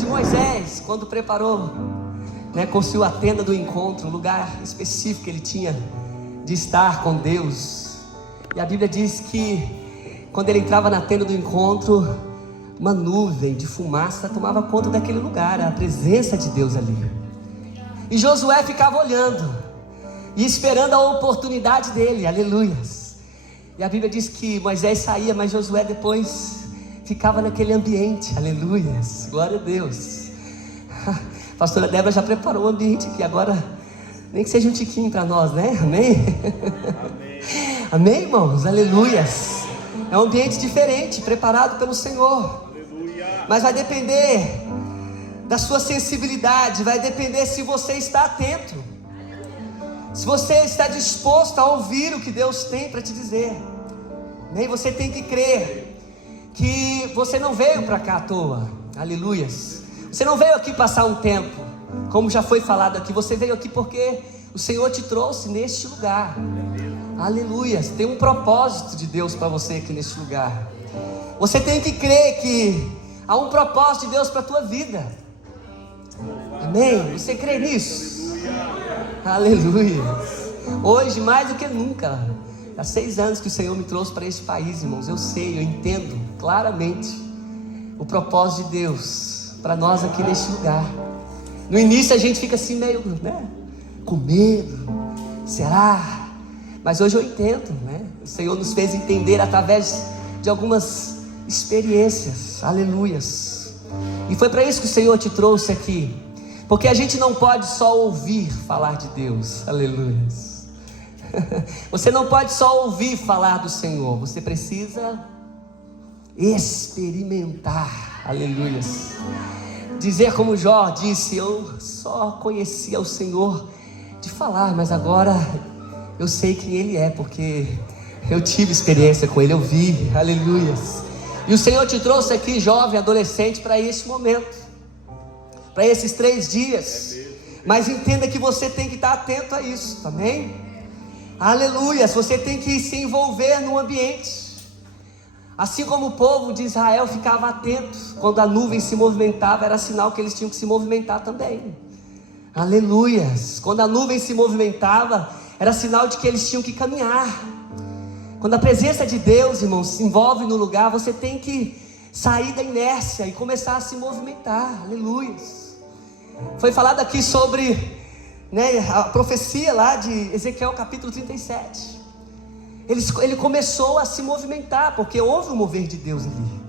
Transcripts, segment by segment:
de Moisés, quando preparou, construiu a tenda do encontro, um lugar específico que ele tinha de estar com Deus. E a Bíblia diz que quando ele entrava na tenda do encontro, uma nuvem de fumaça tomava conta daquele lugar, a presença de Deus ali. E Josué ficava olhando e esperando a oportunidade dele, aleluias. E a Bíblia diz que Moisés saía, mas Josué depois ficava naquele ambiente, aleluias, glória a Deus. A pastora Débora já preparou o ambiente aqui, agora nem que seja um tiquinho para nós, né? Amém? Amém. Amém, irmãos, aleluias. É um ambiente diferente, preparado pelo Senhor. Aleluia. Mas vai depender da sua sensibilidade, vai depender se você está atento, se você está disposto a ouvir o que Deus tem para te dizer. Nem você tem que crer que você não veio para cá à toa, aleluias. Você não veio aqui passar um tempo, como já foi falado aqui. Você veio aqui porque o Senhor te trouxe neste lugar, aleluias. Tem um propósito de Deus para você aqui neste lugar. Você tem que crer que há um propósito de Deus para a tua vida, amém? Você crê nisso? Aleluia. Hoje mais do que nunca, há 6 anos que o Senhor me trouxe para este país, irmãos. Eu sei, eu entendo claramente o propósito de Deus para nós aqui neste lugar. No início a gente fica assim meio, com medo, será? Mas hoje eu entendo, O Senhor nos fez entender através de algumas experiências, aleluias. E foi para isso que o Senhor te trouxe aqui, porque a gente não pode só ouvir falar de Deus, aleluias. Você não pode só ouvir falar do Senhor, você precisa experimentar, aleluias. Dizer como Jó disse: eu só conhecia o Senhor de falar, mas agora eu sei quem Ele é, porque eu tive experiência com Ele, eu vi, aleluias. E o Senhor te trouxe aqui, jovem, adolescente, para esse momento, para esses 3 dias. Mas entenda que você tem que estar atento a isso, amém? Aleluias. Você tem que se envolver no ambiente, assim como o povo de Israel ficava atento quando a nuvem se movimentava, era sinal que eles tinham que se movimentar também, aleluias. Quando a nuvem se movimentava, era sinal de que eles tinham que caminhar. Quando a presença de Deus, irmãos, se envolve no lugar, você tem que sair da inércia e começar a se movimentar, aleluias. Foi falado aqui sobre a profecia lá de Ezequiel capítulo 37. Ele começou a se movimentar, porque houve um mover de Deus ali,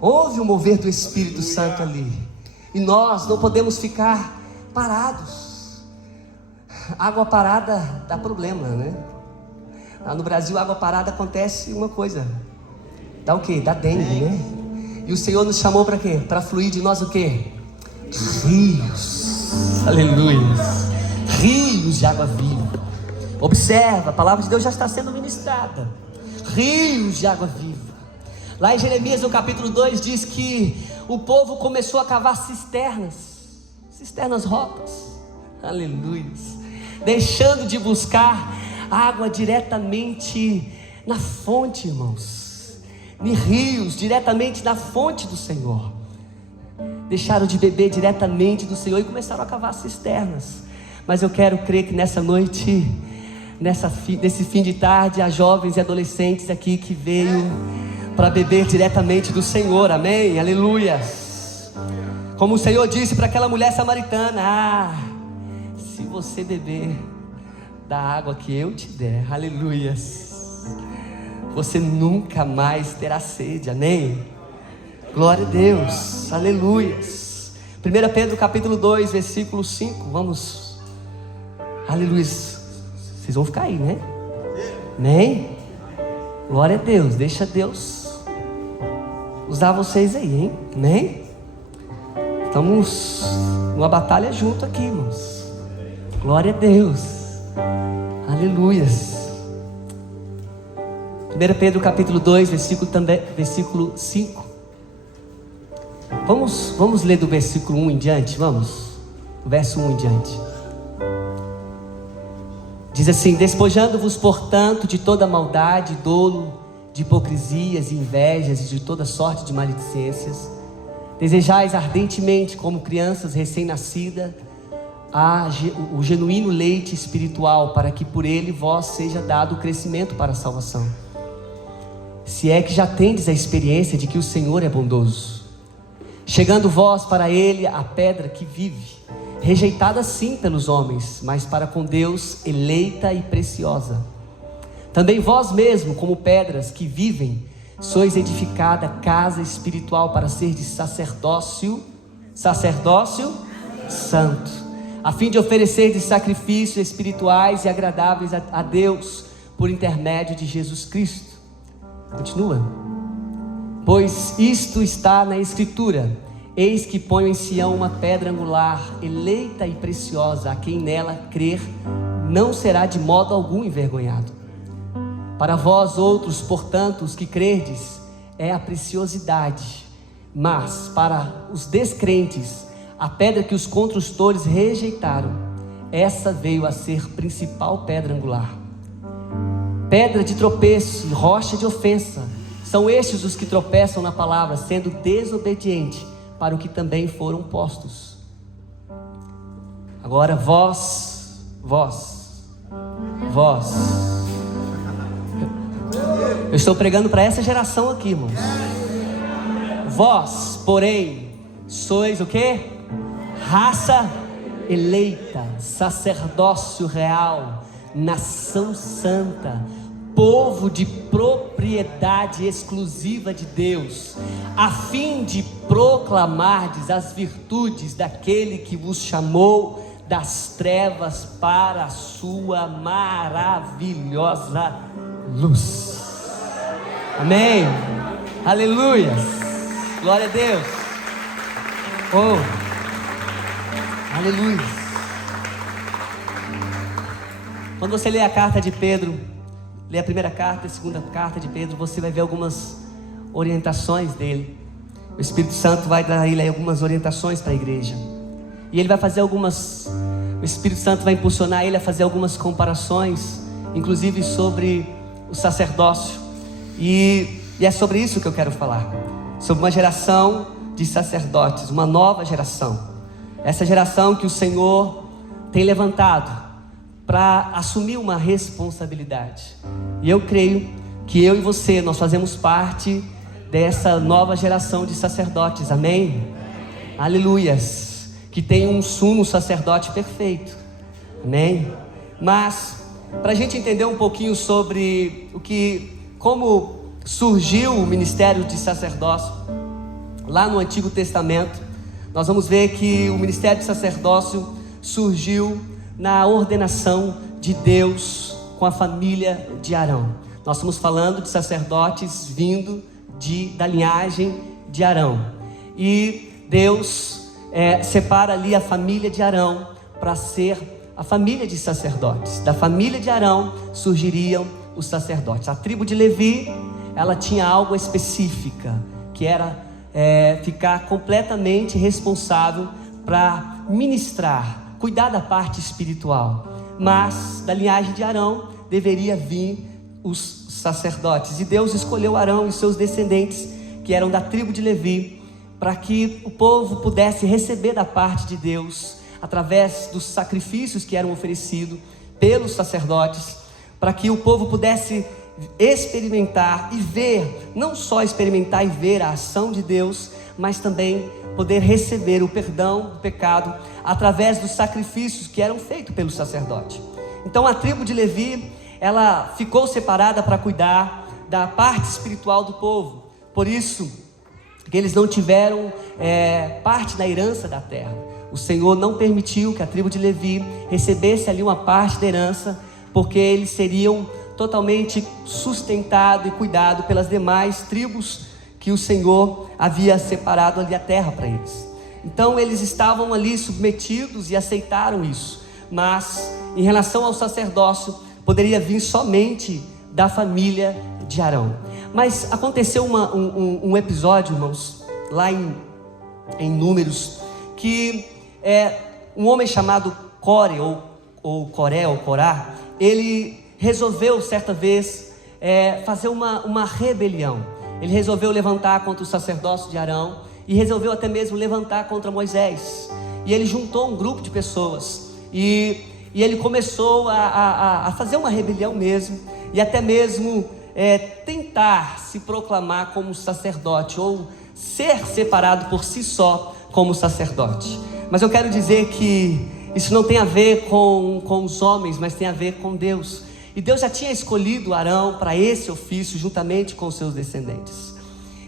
houve um mover do Espírito Santo ali, e nós não podemos ficar parados. Água parada dá problema, Lá no Brasil, água parada acontece uma coisa, dá o quê? Dá dengue, E o Senhor nos chamou para quê? Para fluir de nós o quê? Rios, aleluia, rios de água viva. Observa, a palavra de Deus já está sendo ministrada. Rios de água viva. Lá em Jeremias, no capítulo 2, diz que o povo começou a cavar cisternas rotas, aleluia, deixando de buscar água diretamente na fonte, irmãos, em rios, diretamente na fonte do Senhor. Deixaram de beber diretamente do Senhor e começaram a cavar cisternas. Mas eu quero crer que nessa noite, nesse fim de tarde, há jovens e adolescentes aqui que veio para beber diretamente do Senhor, amém? Aleluia. Como o Senhor disse para aquela mulher samaritana: se você beber da água que eu te der, aleluias, você nunca mais terá sede, amém? Glória a Deus, aleluias. 1 Pedro capítulo 2, versículo 5, vamos, aleluias. Vocês vão ficar aí, amém? Glória a Deus, deixa Deus usar vocês aí, hein? Amém? Estamos numa batalha junto aqui, irmãos. Glória a Deus, aleluias. 1 Pedro capítulo 2, versículo 5. Vamos ler do versículo 1 em diante, vamos. Verso 1 em diante. Diz assim: despojando-vos, portanto, de toda maldade, dolo, de hipocrisias, invejas e de toda sorte de maledicências, Desejais ardentemente, como crianças recém-nascidas, o genuíno leite espiritual, para que por ele vós seja dado o crescimento para a salvação. Se é que já tendes a experiência de que o Senhor é bondoso, chegando vós para ele a pedra que vive, rejeitada sim pelos homens, mas para com Deus eleita e preciosa. Também vós mesmo, como pedras que vivem, sois edificada casa espiritual para ser de sacerdócio santo, a fim de oferecer de sacrifícios espirituais e agradáveis a Deus, por intermédio de Jesus Cristo. Continua. Pois isto está na Escritura: eis que ponho em Sião uma pedra angular, eleita e preciosa, a quem nela crer não será de modo algum envergonhado. Para vós outros, portanto, os que crerdes, é a preciosidade, mas para os descrentes, a pedra que os construtores rejeitaram, essa veio a ser principal pedra angular. Pedra de tropeço e rocha de ofensa, são estes os que tropeçam na palavra, sendo desobediente para o que também foram postos. Agora vós. Eu estou pregando para essa geração aqui, irmãos. Vós, porém, sois o quê? Raça eleita, sacerdócio real, nação santa, povo de propriedade exclusiva de Deus, a fim de proclamardes as virtudes daquele que vos chamou das trevas para a sua maravilhosa luz. Amém. Aleluia. Glória a Deus. Oh, aleluia. Quando você lê a carta de Pedro, lê a primeira carta e a segunda carta de Pedro, você vai ver algumas orientações dele. O Espírito Santo vai dar a ele algumas orientações para a igreja. E ele vai fazer o Espírito Santo vai impulsionar ele a fazer algumas comparações, inclusive sobre o sacerdócio. E é sobre isso que eu quero falar. Sobre uma geração de sacerdotes, uma nova geração. Essa geração que o Senhor tem levantado para assumir uma responsabilidade. E eu creio que eu e você, nós fazemos parte dessa nova geração de sacerdotes. Amém? Aleluias. Que tem um sumo sacerdote perfeito. Amém? Mas, para a gente entender um pouquinho sobre como surgiu o ministério de sacerdócio, lá no Antigo Testamento, nós vamos ver que o ministério de sacerdócio surgiu na ordenação de Deus com a família de Arão. Nós estamos falando de sacerdotes vindo da linhagem de Arão. E Deus separa ali a família de Arão para ser a família de sacerdotes. Da família de Arão surgiriam os sacerdotes. A tribo de Levi, ela tinha algo específica, que era ficar completamente responsável para ministrar, cuidar da parte espiritual. Mas da linhagem de Arão deveria vir os sacerdotes, e Deus escolheu Arão e seus descendentes, que eram da tribo de Levi, para que o povo pudesse receber da parte de Deus, através dos sacrifícios que eram oferecidos pelos sacerdotes, para que o povo pudesse experimentar e ver, não só experimentar e ver a ação de Deus, mas também poder receber o perdão do pecado através dos sacrifícios que eram feitos pelo sacerdote. Então a tribo de Levi, ela ficou separada para cuidar da parte espiritual do povo. Por isso que eles não tiveram parte da herança da terra. O Senhor não permitiu que a tribo de Levi recebesse ali uma parte da herança, porque eles seriam totalmente sustentados e cuidados pelas demais tribos que o Senhor havia separado ali a terra para eles. Então eles estavam ali submetidos e aceitaram isso. Mas em relação ao sacerdócio, poderia vir somente da família de Arão. Mas aconteceu um episódio, irmãos, lá em Números, que um homem chamado Core, ou Coré, ou Corá, ele resolveu certa vez fazer uma rebelião. Ele resolveu levantar contra o sacerdócio de Arão, e resolveu até mesmo levantar contra Moisés. E ele juntou um grupo de pessoas, e ele começou a fazer uma rebelião mesmo, e até mesmo tentar se proclamar como sacerdote, ou ser separado por si só como sacerdote. Mas eu quero dizer que isso não tem a ver com os homens, mas tem a ver com Deus. E Deus já tinha escolhido Arão para esse ofício, juntamente com os seus descendentes.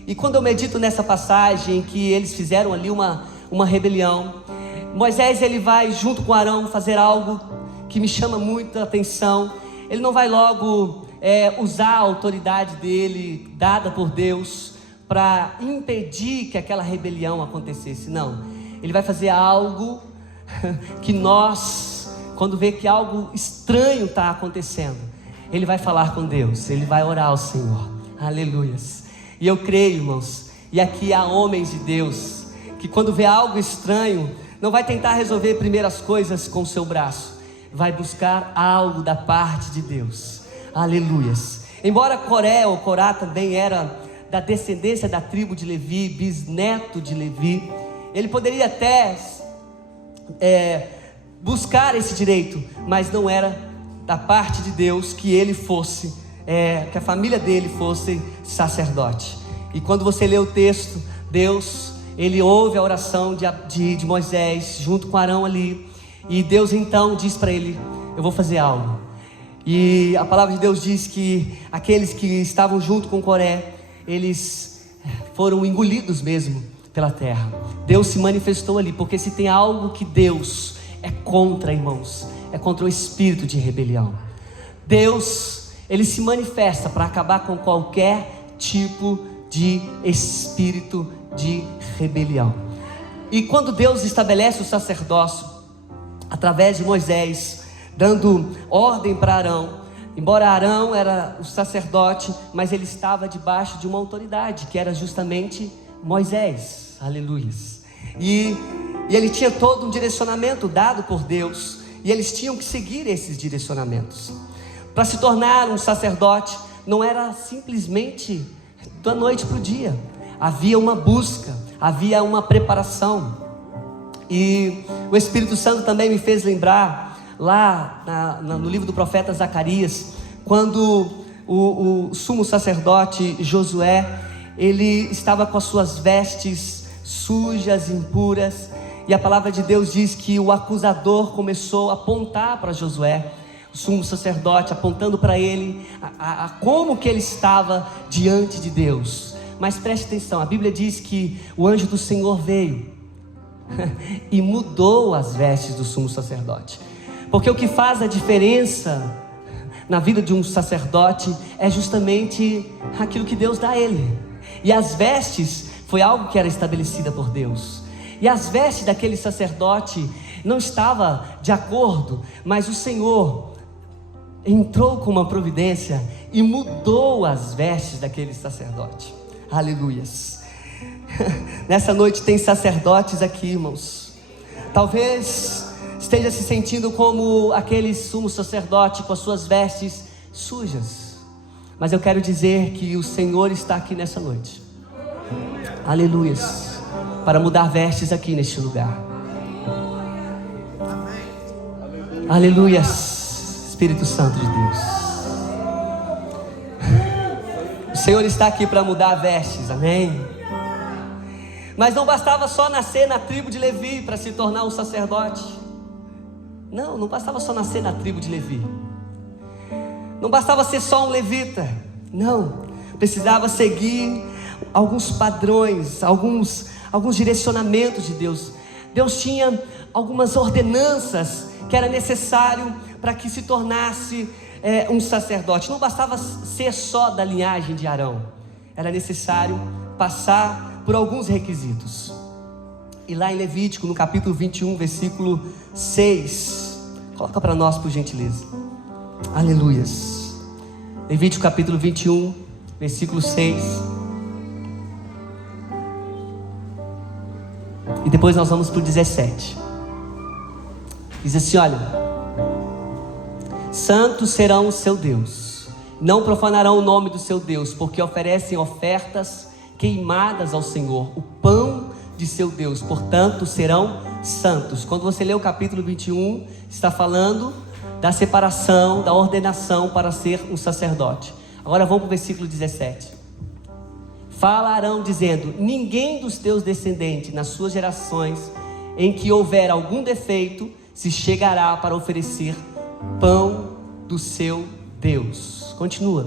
E quando eu medito nessa passagem, que eles fizeram ali uma rebelião, Moisés, ele vai junto com Arão fazer algo que me chama muita atenção. Ele não vai logo usar a autoridade dele, dada por Deus, para impedir que aquela rebelião acontecesse. Não, ele vai fazer algo que nós, quando vê que algo estranho está acontecendo, ele vai falar com Deus, ele vai orar ao Senhor. Aleluias. E eu creio, irmãos, e aqui há homens de Deus, que quando vê algo estranho, não vai tentar resolver primeiro as coisas com o seu braço, vai buscar algo da parte de Deus. Aleluias. Embora Corá também era da descendência da tribo de Levi, bisneto de Levi, ele poderia até buscar esse direito, mas não era da parte de Deus que ele fosse, que a família dele fosse sacerdote. E quando você lê o texto, Deus, ele ouve a oração de Moisés junto com Arão ali, e Deus então diz para ele: eu vou fazer algo. E a palavra de Deus diz que aqueles que estavam junto com Coré, eles foram engolidos mesmo pela terra. Deus se manifestou ali, porque se tem algo que Deus é contra, irmãos, é contra o espírito de rebelião. Deus, ele se manifesta para acabar com qualquer tipo de espírito de rebelião. E quando Deus estabelece o sacerdócio através de Moisés, dando ordem para Arão, embora Arão era o sacerdote, mas ele estava debaixo de uma autoridade, que era justamente Moisés. Aleluias. E ele tinha todo um direcionamento dado por Deus, e eles tinham que seguir esses direcionamentos. Para se tornar um sacerdote, não era simplesmente da noite para o dia. Havia uma busca, havia uma preparação. E o Espírito Santo também me fez lembrar lá no livro do profeta Zacarias, quando o sumo sacerdote Josué, ele estava com as suas vestes sujas, impuras, e a palavra de Deus diz que o acusador começou a apontar para Josué, o sumo sacerdote, apontando para ele a como que ele estava diante de Deus. Mas preste atenção, a Bíblia diz que o anjo do Senhor veio e mudou as vestes do sumo sacerdote, porque o que faz a diferença na vida de um sacerdote é justamente aquilo que Deus dá a ele. E as vestes foi algo que era estabelecida por Deus, e as vestes daquele sacerdote não estava de acordo, mas o Senhor entrou com uma providência e mudou as vestes daquele sacerdote. Aleluias. Nessa noite tem sacerdotes aqui, irmãos. Talvez esteja se sentindo como aquele sumo sacerdote com as suas vestes sujas, mas eu quero dizer que o Senhor está aqui nessa noite. Aleluias. Para mudar vestes aqui neste lugar. Aleluias. Espírito Santo de Deus, o Senhor está aqui para mudar vestes, amém? Mas não bastava só nascer na tribo de Levi para se tornar um sacerdote. Não bastava só nascer na tribo de Levi. Não bastava ser só um levita. Não, precisava seguir alguns padrões, alguns direcionamentos de Deus. Deus tinha algumas ordenanças que era necessário para que se tornasse um sacerdote. Não bastava ser só da linhagem de Arão, era necessário passar por alguns requisitos. E lá em Levítico, no capítulo 21, versículo 6, coloca para nós, por gentileza. Aleluias. Levítico capítulo 21, versículo 6. E depois nós vamos para o 17. Diz assim, olha: santos serão o seu Deus, não profanarão o nome do seu Deus, porque oferecem ofertas queimadas ao Senhor, o pão de seu Deus, portanto serão santos. Quando você lê o capítulo 21, está falando da separação, da ordenação para ser um sacerdote. Agora vamos para o versículo 17. Fala Arão dizendo: ninguém dos teus descendentes nas suas gerações em que houver algum defeito se chegará para oferecer pão do seu Deus. Continua.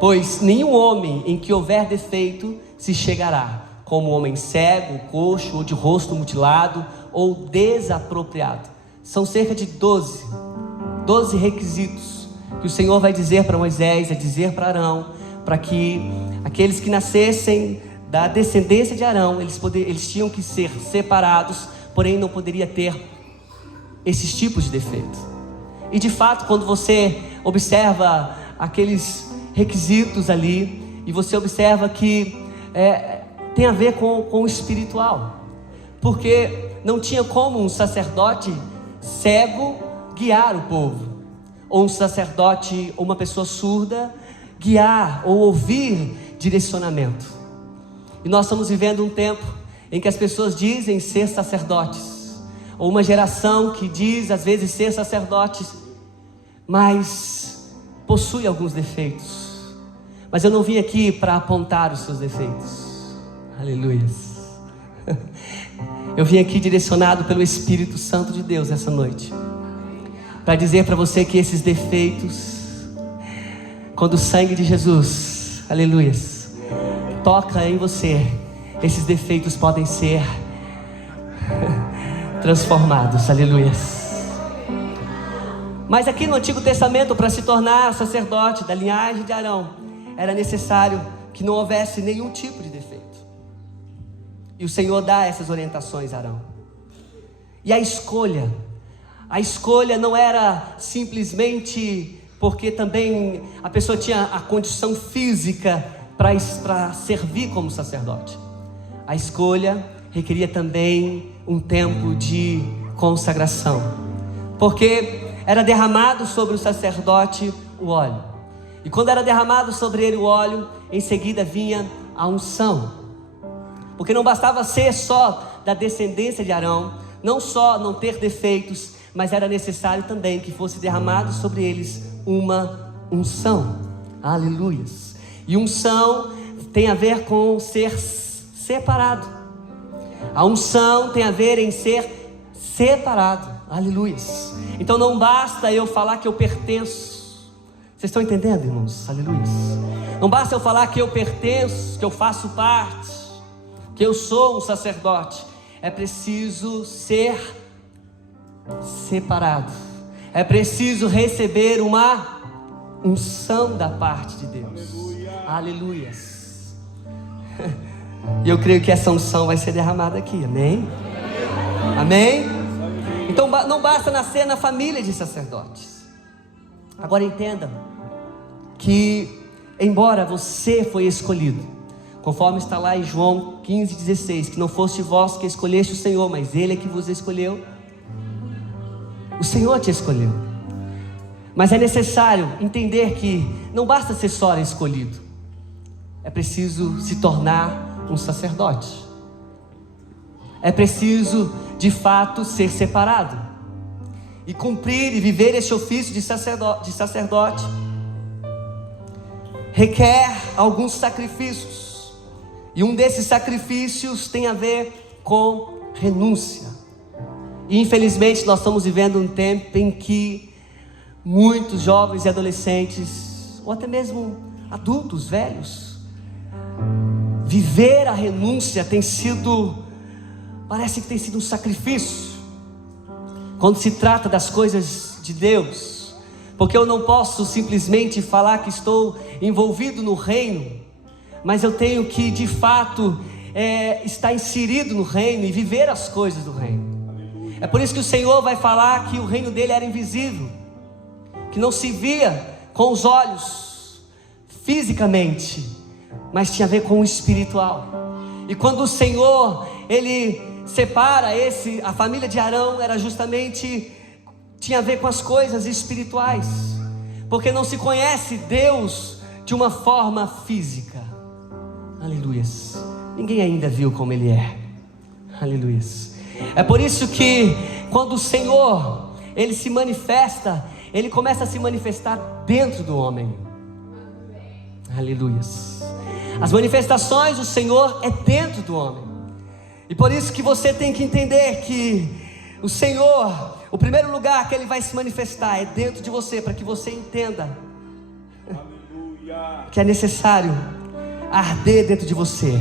Pois nenhum homem em que houver defeito se chegará, como homem cego, coxo, ou de rosto mutilado, ou desapropriado. São cerca de 12 requisitos que o Senhor vai dizer para Moisés, vai dizer para Arão, para que aqueles que nascessem da descendência de Arão, eles tinham que ser separados, porém não poderia ter esses tipos de defeitos. E de fato, quando você observa aqueles requisitos ali, e você observa que tem a ver com o espiritual, porque não tinha como um sacerdote cego guiar o povo, ou um sacerdote ou uma pessoa surda guiar ou ouvir direcionamento. E nós estamos vivendo um tempo em que as pessoas dizem ser sacerdotes, ou uma geração que diz às vezes ser sacerdotes, mas possui alguns defeitos. Mas eu não vim aqui para apontar os seus defeitos. Aleluia. Eu vim aqui direcionado pelo Espírito Santo de Deus essa noite, para dizer para você que esses defeitos, quando o sangue de Jesus, aleluia, toca em você, esses defeitos podem ser transformados, aleluia. Mas aqui no Antigo Testamento, para se tornar sacerdote da linhagem de Arão, era necessário que não houvesse nenhum tipo de defeito. E o Senhor dá essas orientações a Arão. E a escolha não era simplesmente porque também a pessoa tinha a condição física para servir como sacerdote. A escolha requeria também um tempo de consagração, porque era derramado sobre o sacerdote o óleo, e quando era derramado sobre ele o óleo, em seguida vinha a unção, porque não bastava ser só da descendência de Arão, não só não ter defeitos, mas era necessário também que fosse derramado sobre eles uma unção. Aleluias. E unção tem a ver com ser separado. A unção tem a ver em ser separado. Aleluias. Então não basta eu falar que eu pertenço. Vocês estão entendendo, irmãos? Aleluias. Não basta eu falar que eu pertenço, que eu faço parte, que eu sou um sacerdote. É preciso ser separado. É preciso receber uma unção da parte de Deus. Aleluias. E eu creio que essa unção vai ser derramada aqui, amém? Amém? Então não basta nascer na família de sacerdotes. Agora entenda que embora você foi escolhido, conforme está lá em João 15,16, que não foste vós que escolheste o Senhor, mas Ele é que vos escolheu. O Senhor te escolheu. Mas é necessário entender que não basta ser só escolhido, é preciso se tornar um sacerdote. É preciso de fato ser separado e cumprir e viver esse ofício de sacerdote requer alguns sacrifícios, e um desses sacrifícios tem a ver com renúncia. E infelizmente nós estamos vivendo um tempo em que muitos jovens e adolescentes, ou até mesmo adultos, velhos, viver a renúncia parece que tem sido um sacrifício, quando se trata das coisas de Deus, porque eu não posso simplesmente falar que estou envolvido no reino, mas eu tenho que de fato estar inserido no reino e viver as coisas do reino. É por isso que o Senhor vai falar que o reino dele era invisível, que não se via com os olhos fisicamente, mas tinha a ver com o espiritual. E quando o Senhor ele separa a família de Arão, era justamente, tinha a ver com as coisas espirituais, porque não se conhece Deus de uma forma física. Aleluia. ninguém ainda viu como Ele é. Aleluia. É por isso que quando o Senhor, Ele se manifesta, Ele começa a se manifestar dentro do homem. Aleluia. As manifestações do Senhor é dentro do homem. E por isso que você tem que entender que o Senhor, o primeiro lugar que Ele vai se manifestar é dentro de você, para que você entenda que é necessário arder dentro de você.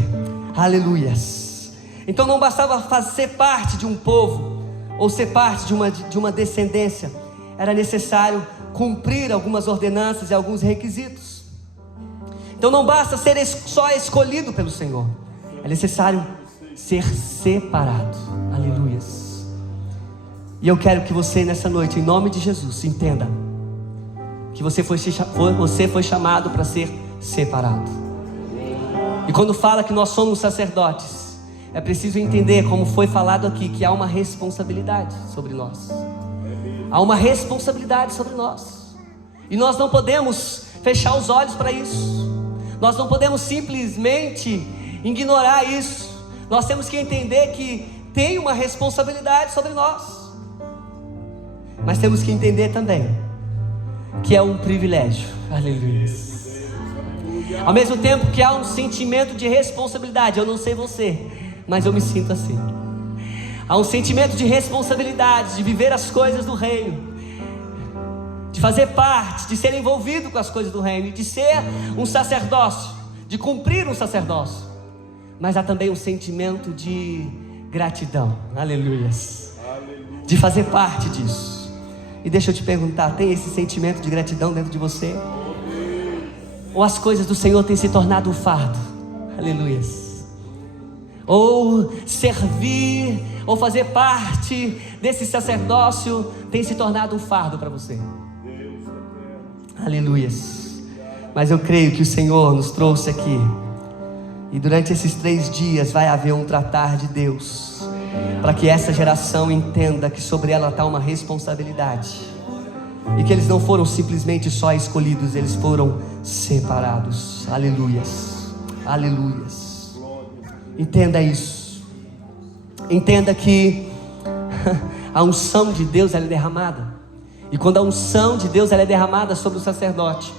Aleluias. Então não bastava fazer parte de um povo, ou ser parte de uma descendência, era necessário cumprir algumas ordenanças e alguns requisitos. Então não basta ser só escolhido pelo Senhor, é necessário ser separado. Aleluias. E eu quero que você nessa noite, em nome de Jesus, entenda que você foi chamado para ser separado. E quando fala que nós somos sacerdotes, é preciso entender, como foi falado aqui, que há uma responsabilidade sobre nós. Há uma responsabilidade sobre nós. E nós não podemos fechar os olhos para isso. Nós não podemos simplesmente ignorar isso. Nós temos que entender que tem uma responsabilidade sobre nós. Mas temos que entender também que é um privilégio. Aleluia. Ao mesmo tempo que há um sentimento de responsabilidade. Eu não sei você, mas eu me sinto assim. Há um sentimento de responsabilidade, de viver as coisas do reino, de fazer parte, de ser envolvido com as coisas do reino, de ser um sacerdócio, de cumprir um sacerdócio. Mas há também um sentimento de gratidão. Aleluias. De fazer parte disso. E deixa eu te perguntar, tem esse sentimento de gratidão dentro de você? Ou as coisas do Senhor têm se tornado um fardo? Aleluias. Ou servir, ou fazer parte desse sacerdócio tem se tornado um fardo para você? Aleluias. Mas eu creio que o Senhor nos trouxe aqui, e durante esses 3 dias vai haver um tratar de Deus, para que essa geração entenda que sobre ela está uma responsabilidade, e que eles não foram simplesmente só escolhidos, eles foram separados. Aleluias. Aleluias. Entenda isso. Entenda que a unção de Deus, ela é derramada. E quando a unção de Deus, ela é derramada sobre o sacerdote,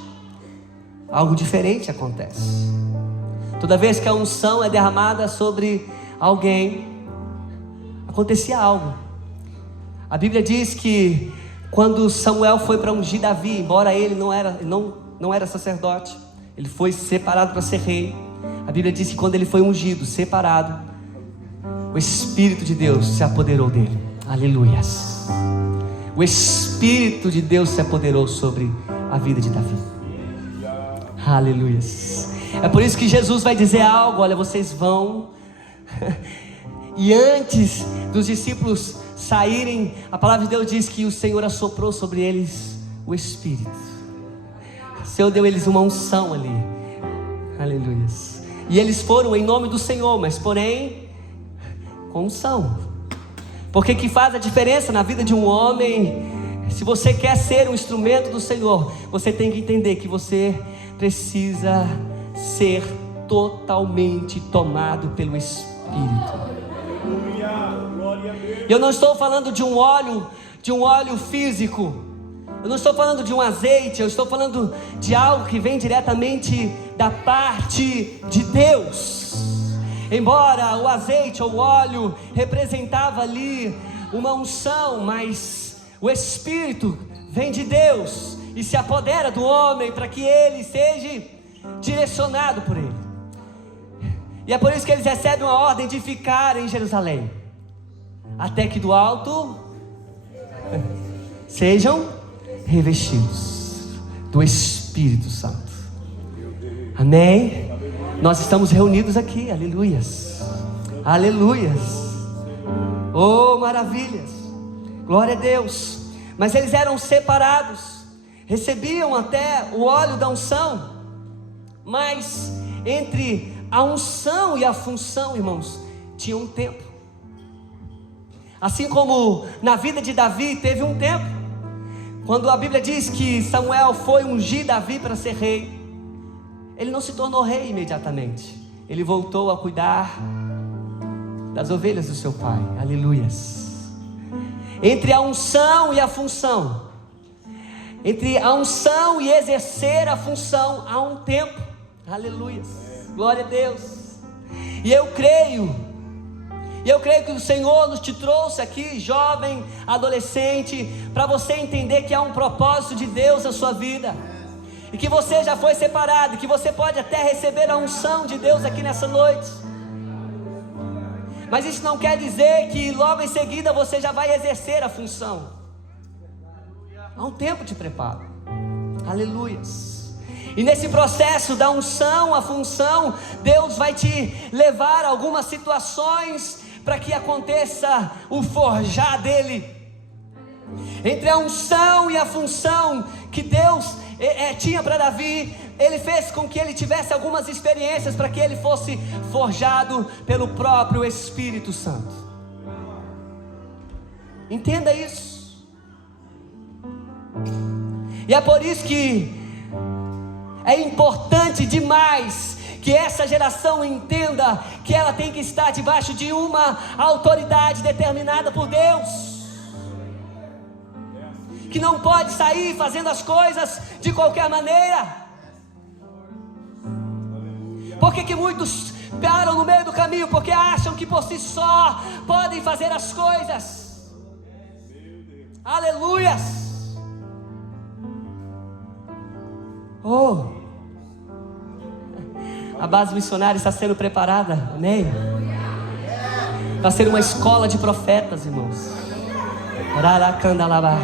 algo diferente acontece. Toda vez que a unção é derramada sobre alguém, acontecia algo. A Bíblia diz que quando Samuel foi para ungir Davi, embora ele não era sacerdote, ele foi separado para ser rei. A Bíblia diz que quando ele foi ungido, separado, o Espírito de Deus se apoderou dele. Aleluias. O Espírito de Deus se apoderou sobre a vida de Davi. Aleluias. É por isso que Jesus vai dizer algo: olha, vocês vão e antes dos discípulos saírem, a palavra de Deus diz que o Senhor assoprou sobre eles o Espírito. O Senhor deu eles uma unção ali. Aleluia. E eles foram em nome do Senhor, mas porém com unção. Porque que faz a diferença na vida de um homem, se você quer ser um instrumento do Senhor, você tem que entender que você precisa ser totalmente tomado pelo Espírito. Eu não estou falando de um óleo físico. Eu não estou falando de um azeite. Eu estou falando de algo que vem diretamente da parte de Deus. Embora o azeite ou o óleo representava ali uma unção, mas o Espírito vem de Deus e se apodera do homem para que ele seja direcionado por ele. E é por isso que eles recebem uma ordem de ficar em Jerusalém, até que do alto sejam revestidos do Espírito Santo. Amém? Nós estamos reunidos aqui, aleluias, aleluias, oh maravilhas, glória a Deus. Mas eles eram separados, recebiam até o óleo da unção, mas entre a unção e a função, irmãos, tinha um tempo. Assim como na vida de Davi teve um tempo, quando a Bíblia diz que Samuel foi ungir Davi para ser rei, ele não se tornou rei imediatamente. ele voltou a cuidar das ovelhas do seu pai. Aleluias. Entre a unção e a função, entre a unção e exercer a função, há um tempo. Aleluias. Glória a Deus. E eu creio que o Senhor nos te trouxe aqui, jovem, adolescente, para você entender que há um propósito de Deus na sua vida, e que você já foi separado, e que você pode até receber a unção de Deus aqui nessa noite. Mas isso não quer dizer que logo em seguida você já vai exercer a função. Há um tempo de preparo. Aleluias. E nesse processo da unção à função, Deus vai te levar a algumas situações para que aconteça o forjar dele. Entre a unção e a função que Deus tinha para Davi, ele fez com que ele tivesse algumas experiências para que ele fosse forjado pelo próprio Espírito Santo. Entenda isso. E é por isso que é importante demais que essa geração entenda que ela tem que estar debaixo de uma autoridade determinada por Deus, que não pode sair fazendo as coisas de qualquer maneira. Por que muitos param no meio do caminho? Porque acham que por si só podem fazer as coisas. Aleluias. Oh, a base missionária está sendo preparada, amém? Vai ser uma escola de profetas, irmãos. Raracandalabá.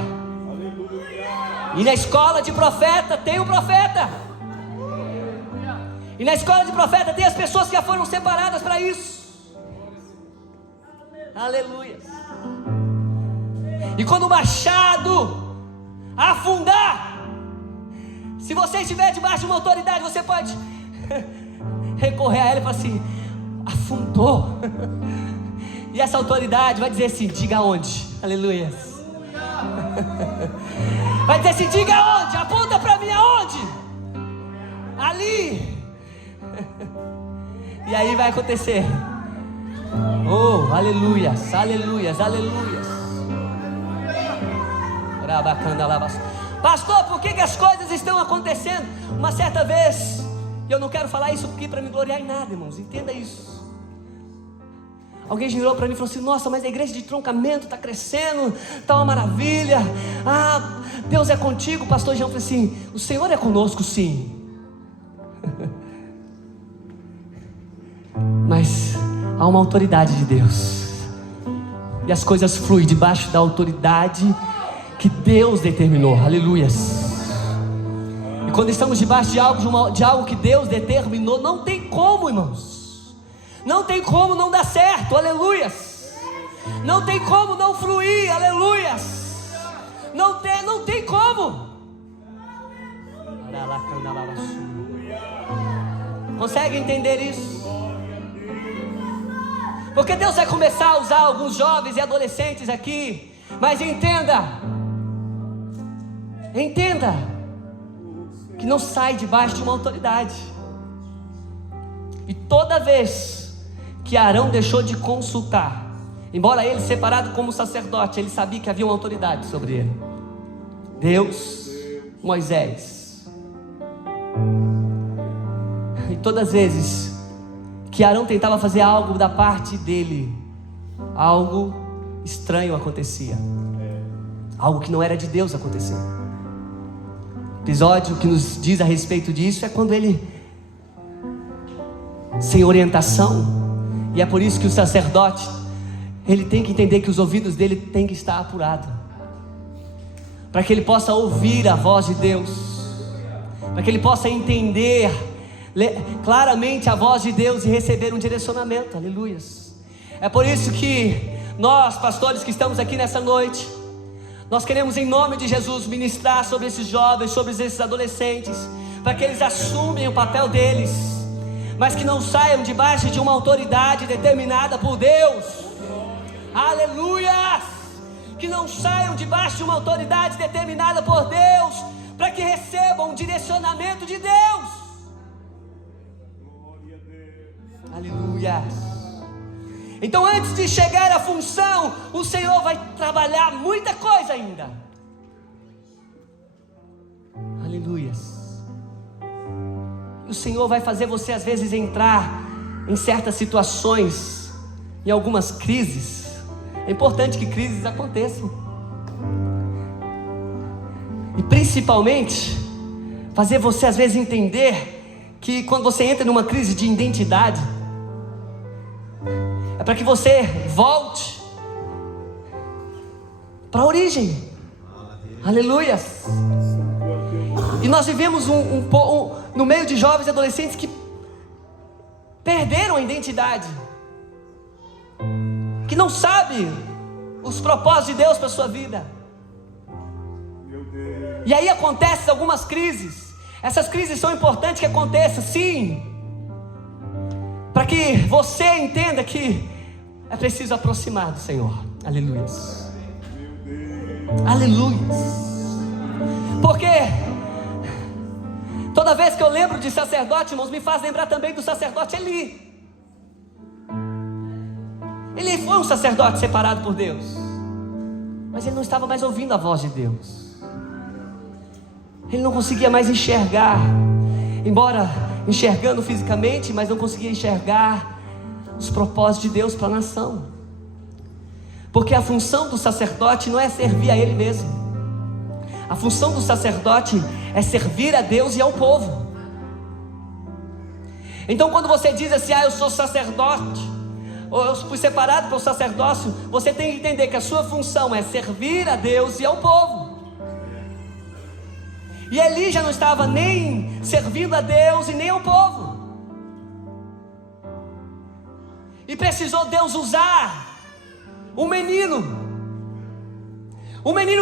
E na escola de profeta tem um profeta. E na escola de profeta tem as pessoas que já foram separadas para isso. Aleluia. E quando o machado afundar, se você estiver debaixo de uma autoridade, você pode recorrer a ela e falar assim: afundou. E essa autoridade vai dizer assim: diga onde. Aleluia. Vai dizer assim: diga onde, aponta para mim aonde. Ali. E aí vai acontecer. Oh, aleluias, aleluias, aleluias. Pastor, por que as coisas estão acontecendo? Uma certa vez, e eu não quero falar isso aqui para me gloriar em nada, irmãos, entenda isso. Alguém girou para mim e falou assim: nossa, mas a igreja de Troncamento está crescendo, está uma maravilha. Ah, Deus é contigo, pastor Jean. Eu falei assim: o Senhor é conosco, sim. Mas há uma autoridade de Deus, e as coisas fluem debaixo da autoridade que Deus determinou. Aleluias. E quando estamos debaixo de algo que Deus determinou, não tem como, irmãos, não tem como não dar certo. Aleluias. Não tem como não fluir. Aleluias. Não tem como. Consegue entender isso? Porque Deus vai começar a usar alguns jovens e adolescentes aqui. Mas entenda que não sai debaixo de uma autoridade. E toda vez que Arão deixou de consultar, embora ele separado como sacerdote, ele sabia que havia uma autoridade sobre ele. Deus, Moisés. E todas as vezes que Arão tentava fazer algo da parte dele, algo estranho acontecia, algo que não era de Deus acontecia. O episódio que nos diz a respeito disso é quando ele, sem orientação, e é por isso que o sacerdote, ele tem que entender que os ouvidos dele têm que estar apurados, para que ele possa ouvir a voz de Deus, para que ele possa entender claramente a voz de Deus e receber um direcionamento. Aleluias. É por isso que nós, pastores que estamos aqui nessa noite, nós queremos em nome de Jesus ministrar sobre esses jovens, sobre esses adolescentes, para que eles assumam o papel deles, mas que não saiam debaixo de uma autoridade determinada por Deus. Aleluia. Que não saiam debaixo de uma autoridade determinada por Deus, para que recebam um direcionamento de Deus. Aleluia. Então, antes de chegar à função, o Senhor vai trabalhar muita coisa ainda. Aleluia. E o Senhor vai fazer você às vezes entrar em certas situações, em algumas crises. É importante que crises aconteçam. E principalmente, fazer você às vezes entender que quando você entra numa crise de identidade, é para que você volte para a origem. Aleluia. E nós vivemos no meio de jovens e adolescentes que perderam a identidade, que não sabe os propósitos de Deus para a sua vida. E aí acontecem algumas crises. Essas crises são importantes que aconteçam, sim, para que você entenda que é preciso aproximar do Senhor. Aleluia. Aleluia. Porque toda vez que eu lembro de sacerdote, irmãos, me faz lembrar também do sacerdote Eli. Ele foi um sacerdote separado por Deus, mas ele não estava mais ouvindo a voz de Deus. Ele não conseguia mais enxergar, embora enxergando fisicamente, mas não conseguia enxergar os propósitos de Deus para a nação. Porque a função do sacerdote não é servir a ele mesmo. A função do sacerdote é servir a Deus e ao povo. Então quando você diz assim, eu sou sacerdote, ou eu fui separado para o sacerdócio, você tem que entender que a sua função é servir a Deus e ao povo. E Eli já não estava nem servindo a Deus e nem ao povo, e precisou Deus usar um menino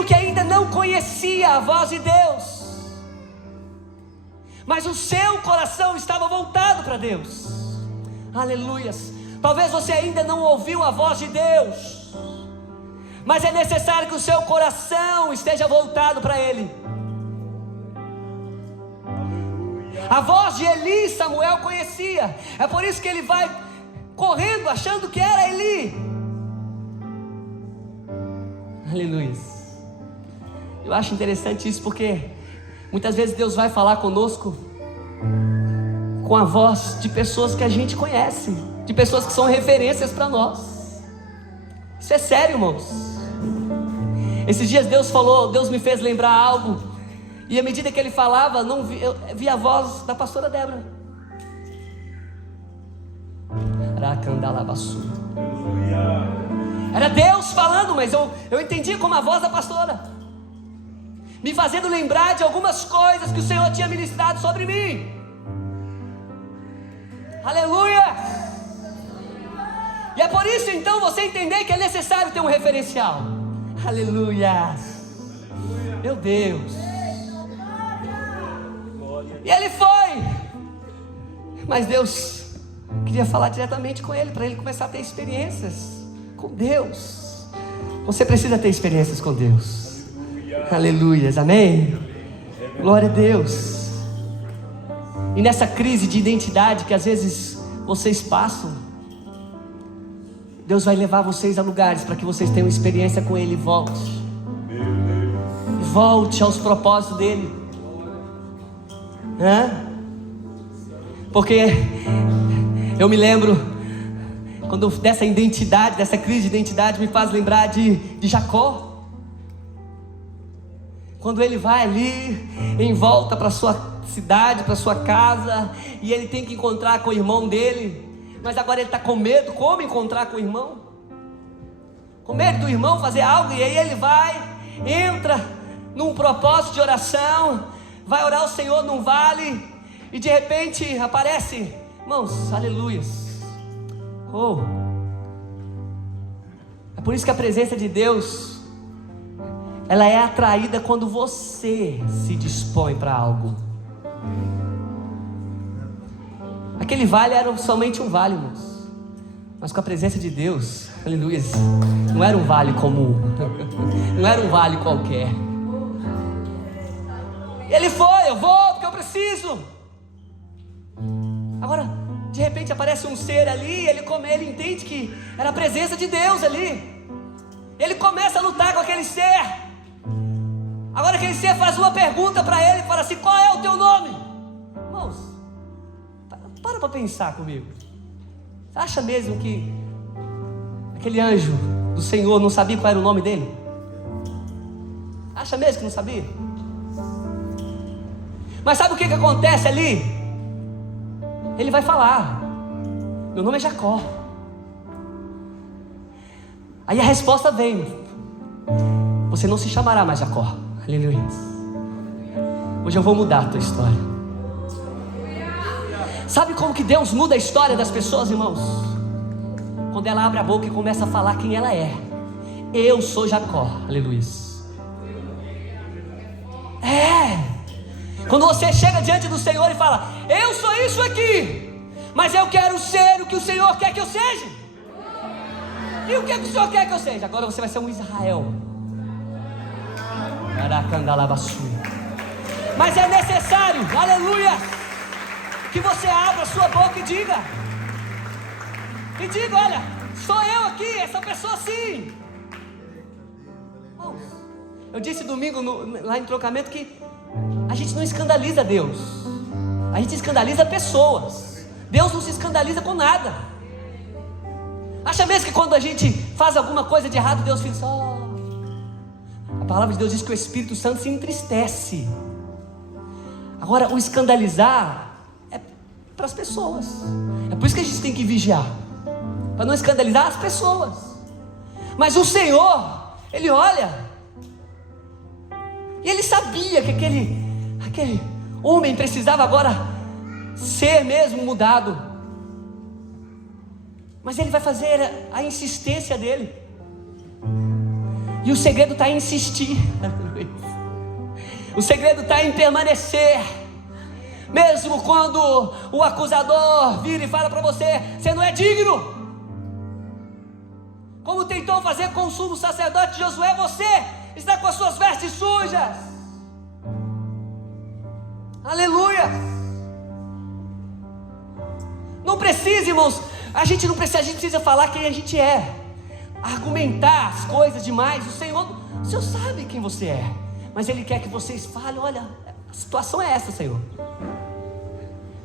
que ainda não conhecia a voz de Deus, mas o seu coração estava voltado para Deus. Aleluias. Talvez você ainda não ouviu a voz de Deus, mas é necessário que o seu coração esteja voltado para Ele. A voz de Eli, Samuel conhecia. É por isso que ele vai correndo achando que era Eli. Aleluia. Eu acho interessante isso, porque muitas vezes Deus vai falar conosco com a voz de pessoas que a gente conhece, de pessoas que são referências para nós. Isso é sério, irmãos. Esses dias Deus me fez lembrar algo, e à medida que Ele falava, eu vi a voz da pastora Débora. Era Deus falando, mas eu entendi como a voz da pastora, me fazendo lembrar de algumas coisas que o Senhor tinha ministrado sobre mim. Aleluia. E é por isso então você entender que é necessário ter um referencial. Aleluia. Meu Deus. E ele foi, mas Deus queria falar diretamente com ele, para ele começar a ter experiências com Deus. Você precisa ter experiências com Deus. Aleluia, amém? Glória a Deus. E nessa crise de identidade que às vezes vocês passam, Deus vai levar vocês a lugares para que vocês tenham experiência com Ele. Volte aos propósitos dEle. Porque eu me lembro quando dessa identidade, dessa crise de identidade, me faz lembrar de Jacó, quando ele vai ali em volta para sua cidade, para sua casa, e ele tem que encontrar com o irmão dele, mas agora ele está com medo. Como encontrar com o irmão? Com medo do irmão fazer algo. E aí ele vai, entra num propósito de oração, vai orar ao Senhor num vale, e de repente aparece, irmãos, aleluias. É por isso que a presença de Deus, ela é atraída quando você se dispõe para algo. Aquele vale era somente um vale, irmãos, mas com a presença de Deus, aleluia, não era um vale comum, não era um vale qualquer. Ele foi, eu vou porque eu preciso. Agora, De repente aparece um ser ali, ele entende que era a presença de Deus ali. Ele começa a lutar com aquele ser. Agora aquele ser faz uma pergunta para ele, fala assim: qual é o teu nome? Irmãos, para pensar comigo. Você acha mesmo que aquele anjo do Senhor não sabia qual era o nome dele? Acha mesmo que não sabia? Mas sabe o que acontece ali? Ele vai falar: meu nome é Jacó. Aí a resposta vem: você não se chamará mais Jacó. Aleluia. Hoje eu vou mudar a tua história. Sabe como que Deus muda a história das pessoas, irmãos? Quando ela abre a boca e começa a falar quem ela é. Eu sou Jacó. Aleluia. Quando você chega diante do Senhor e fala: eu sou isso aqui, mas eu quero ser o que o Senhor quer que eu seja. E o que o Senhor quer que eu seja? Agora você vai ser um Israel. Mas é necessário, aleluia, que você abra a sua boca e diga: olha, sou eu aqui, essa pessoa sim. Eu disse domingo lá em trocamento que a gente não escandaliza Deus, a gente escandaliza pessoas. Deus não se escandaliza com nada. Acha mesmo que quando a gente faz alguma coisa de errado, Deus fica só... A palavra de Deus diz que o Espírito Santo se entristece. Agora, o escandalizar é para as pessoas. É por isso que a gente tem que vigiar, para não escandalizar as pessoas. Mas o Senhor, Ele olha, e Ele sabia que aquele homem precisava agora ser mesmo mudado. Mas Ele vai fazer a insistência dele. E o segredo está em insistir. O segredo está em permanecer. Mesmo quando o acusador vira e fala para você: você não é digno. Como tentou fazer com o sumo sacerdote Josué, você está com as suas vestes sujas. Aleluia. Não precisa, irmãos, a gente precisa falar quem a gente é, argumentar as coisas demais. O Senhor sabe quem você é, mas Ele quer que vocês falem: olha, a situação é essa, Senhor.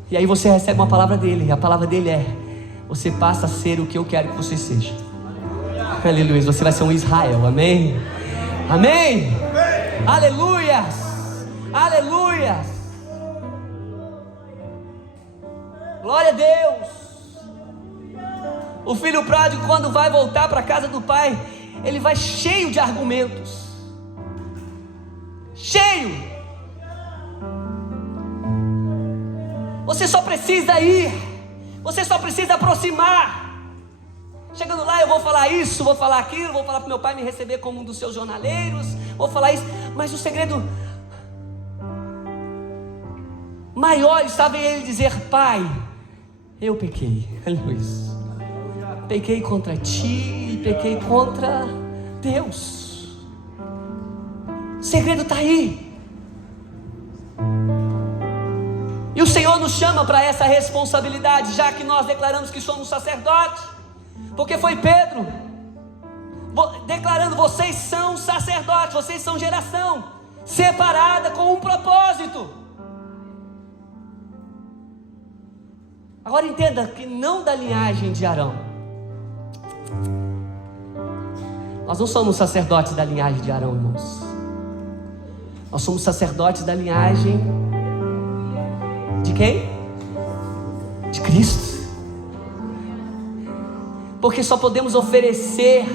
E aí você recebe uma palavra dEle, e a palavra dEle é: você passa a ser o que eu quero que você seja. Aleluia. Você vai ser um Israel. Amém? Amém? Aleluias. Aleluias. Glória a Deus. O filho pródigo, quando vai voltar para a casa do pai, ele vai cheio de argumentos. Cheio. Você só precisa ir. Você só precisa aproximar. Chegando lá, eu vou falar isso, vou falar aquilo, vou falar para meu pai me receber como um dos seus jornaleiros, vou falar isso. Mas o segredo maior estava em ele dizer: pai, eu pequei. Aleluia. Pequei contra ti e pequei contra Deus. O segredo está aí. E o Senhor nos chama para essa responsabilidade, já que nós declaramos que somos sacerdotes. Porque foi Pedro declarando: vocês são sacerdotes, vocês são geração separada com um propósito. Agora entenda que não da linhagem de Arão. Nós não somos sacerdotes da linhagem de Arão, irmãos. Nós somos sacerdotes da linhagem de quem? De Cristo. Porque só podemos oferecer,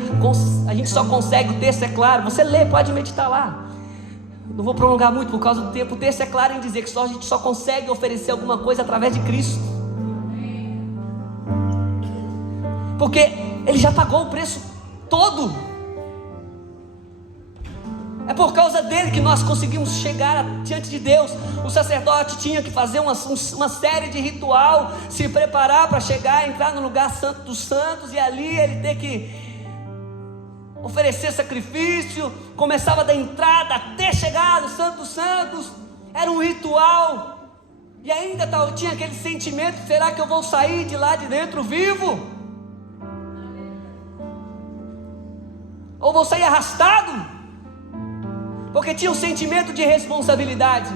a gente só consegue, o texto é claro, você lê, pode meditar lá. Não vou prolongar muito por causa do tempo. O texto é claro em dizer que a gente só consegue oferecer alguma coisa através de Cristo. Porque Ele já pagou o preço todo. É por causa dele que nós conseguimos chegar diante de Deus. O sacerdote tinha que fazer uma série de ritual, se preparar para chegar, entrar no lugar santo dos santos, e ali ele ter que oferecer sacrifício. Começava da entrada até chegar no santo dos santos. Era um ritual. E ainda tinha aquele sentimento: será que eu vou sair de lá de dentro vivo? Ou vou sair arrastado? Porque tinha um sentimento de responsabilidade.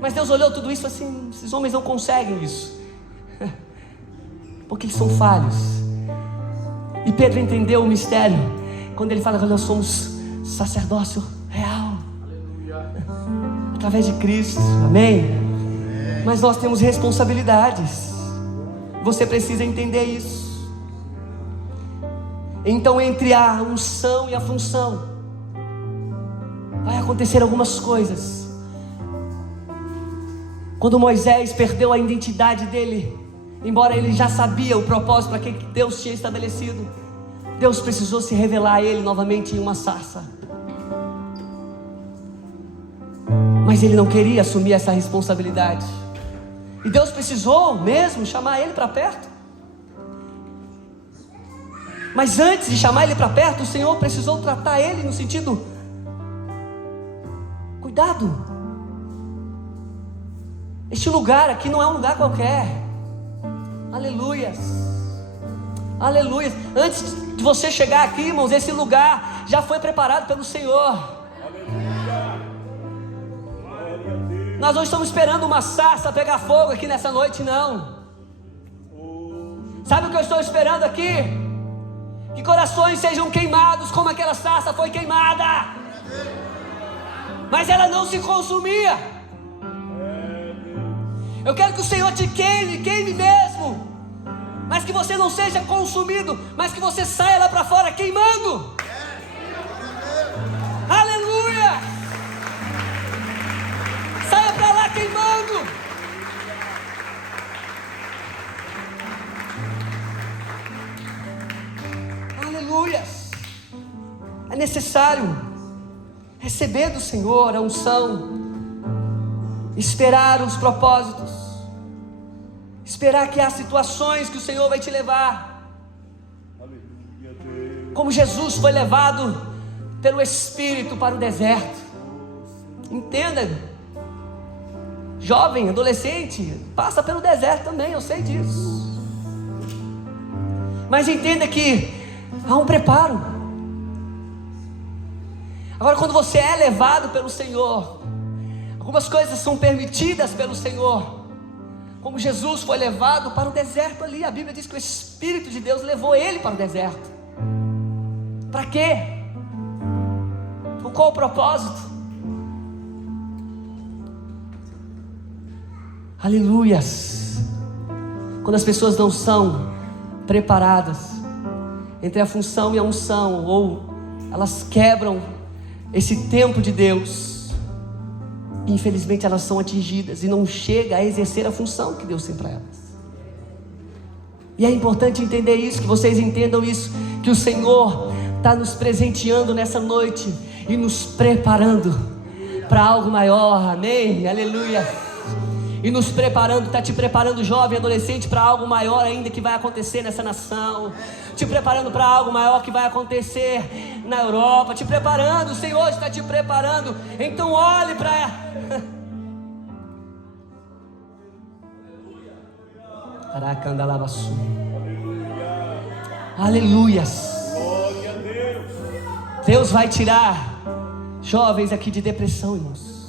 Mas Deus olhou tudo isso assim: esses homens não conseguem isso, porque eles são falhos. E Pedro entendeu o mistério quando ele fala que nós somos sacerdócio real, através de Cristo, amém? Mas nós temos responsabilidades, você precisa entender isso. Então, entre a unção e a função, vai acontecer algumas coisas. Quando Moisés perdeu a identidade dele, embora ele já sabia o propósito para que Deus tinha estabelecido, Deus precisou se revelar a ele novamente em uma sarça. Mas ele não queria assumir essa responsabilidade, e Deus precisou mesmo chamar ele para perto. Mas antes de chamar ele para perto, o Senhor precisou tratar ele no sentido: cuidado, este lugar aqui não é um lugar qualquer. Aleluias, aleluias. Antes de você chegar aqui, irmãos, esse lugar já foi preparado pelo Senhor. Nós não estamos esperando uma sarça pegar fogo aqui nessa noite, não. Sabe o que eu estou esperando aqui? Que corações sejam queimados como aquela sarça foi queimada, mas ela não se consumia. Eu quero que o Senhor te queime mesmo, mas que você não seja consumido, mas que você saia lá para fora queimando. Aleluia! Saia para lá queimando. Aleluias! É necessário receber do Senhor a unção, esperar os propósitos, esperar que há situações que o Senhor vai te levar, como Jesus foi levado pelo Espírito para o deserto. Entenda, jovem, adolescente, passa pelo deserto também, eu sei disso. Mas entenda que há um preparo. Agora, quando você é levado pelo Senhor, algumas coisas são permitidas pelo Senhor. Como Jesus foi levado para o deserto ali, a Bíblia diz que o Espírito de Deus levou ele para o deserto. Para quê? Com qual o propósito? Aleluias! Quando as pessoas não são preparadas entre a função e a unção, ou elas quebram esse tempo de Deus, infelizmente elas são atingidas e não chegam a exercer a função que Deus tem para elas. E é importante entender isso, que vocês entendam isso, que o Senhor está nos presenteando nessa noite e nos preparando para algo maior, amém? Aleluia! E nos preparando, está te preparando, jovem, adolescente, para algo maior ainda que vai acontecer nessa nação, te preparando para algo maior que vai acontecer na Europa, te preparando, o Senhor está te preparando. Então olhe para... Aleluias! Deus vai tirar jovens aqui de depressão, irmãos.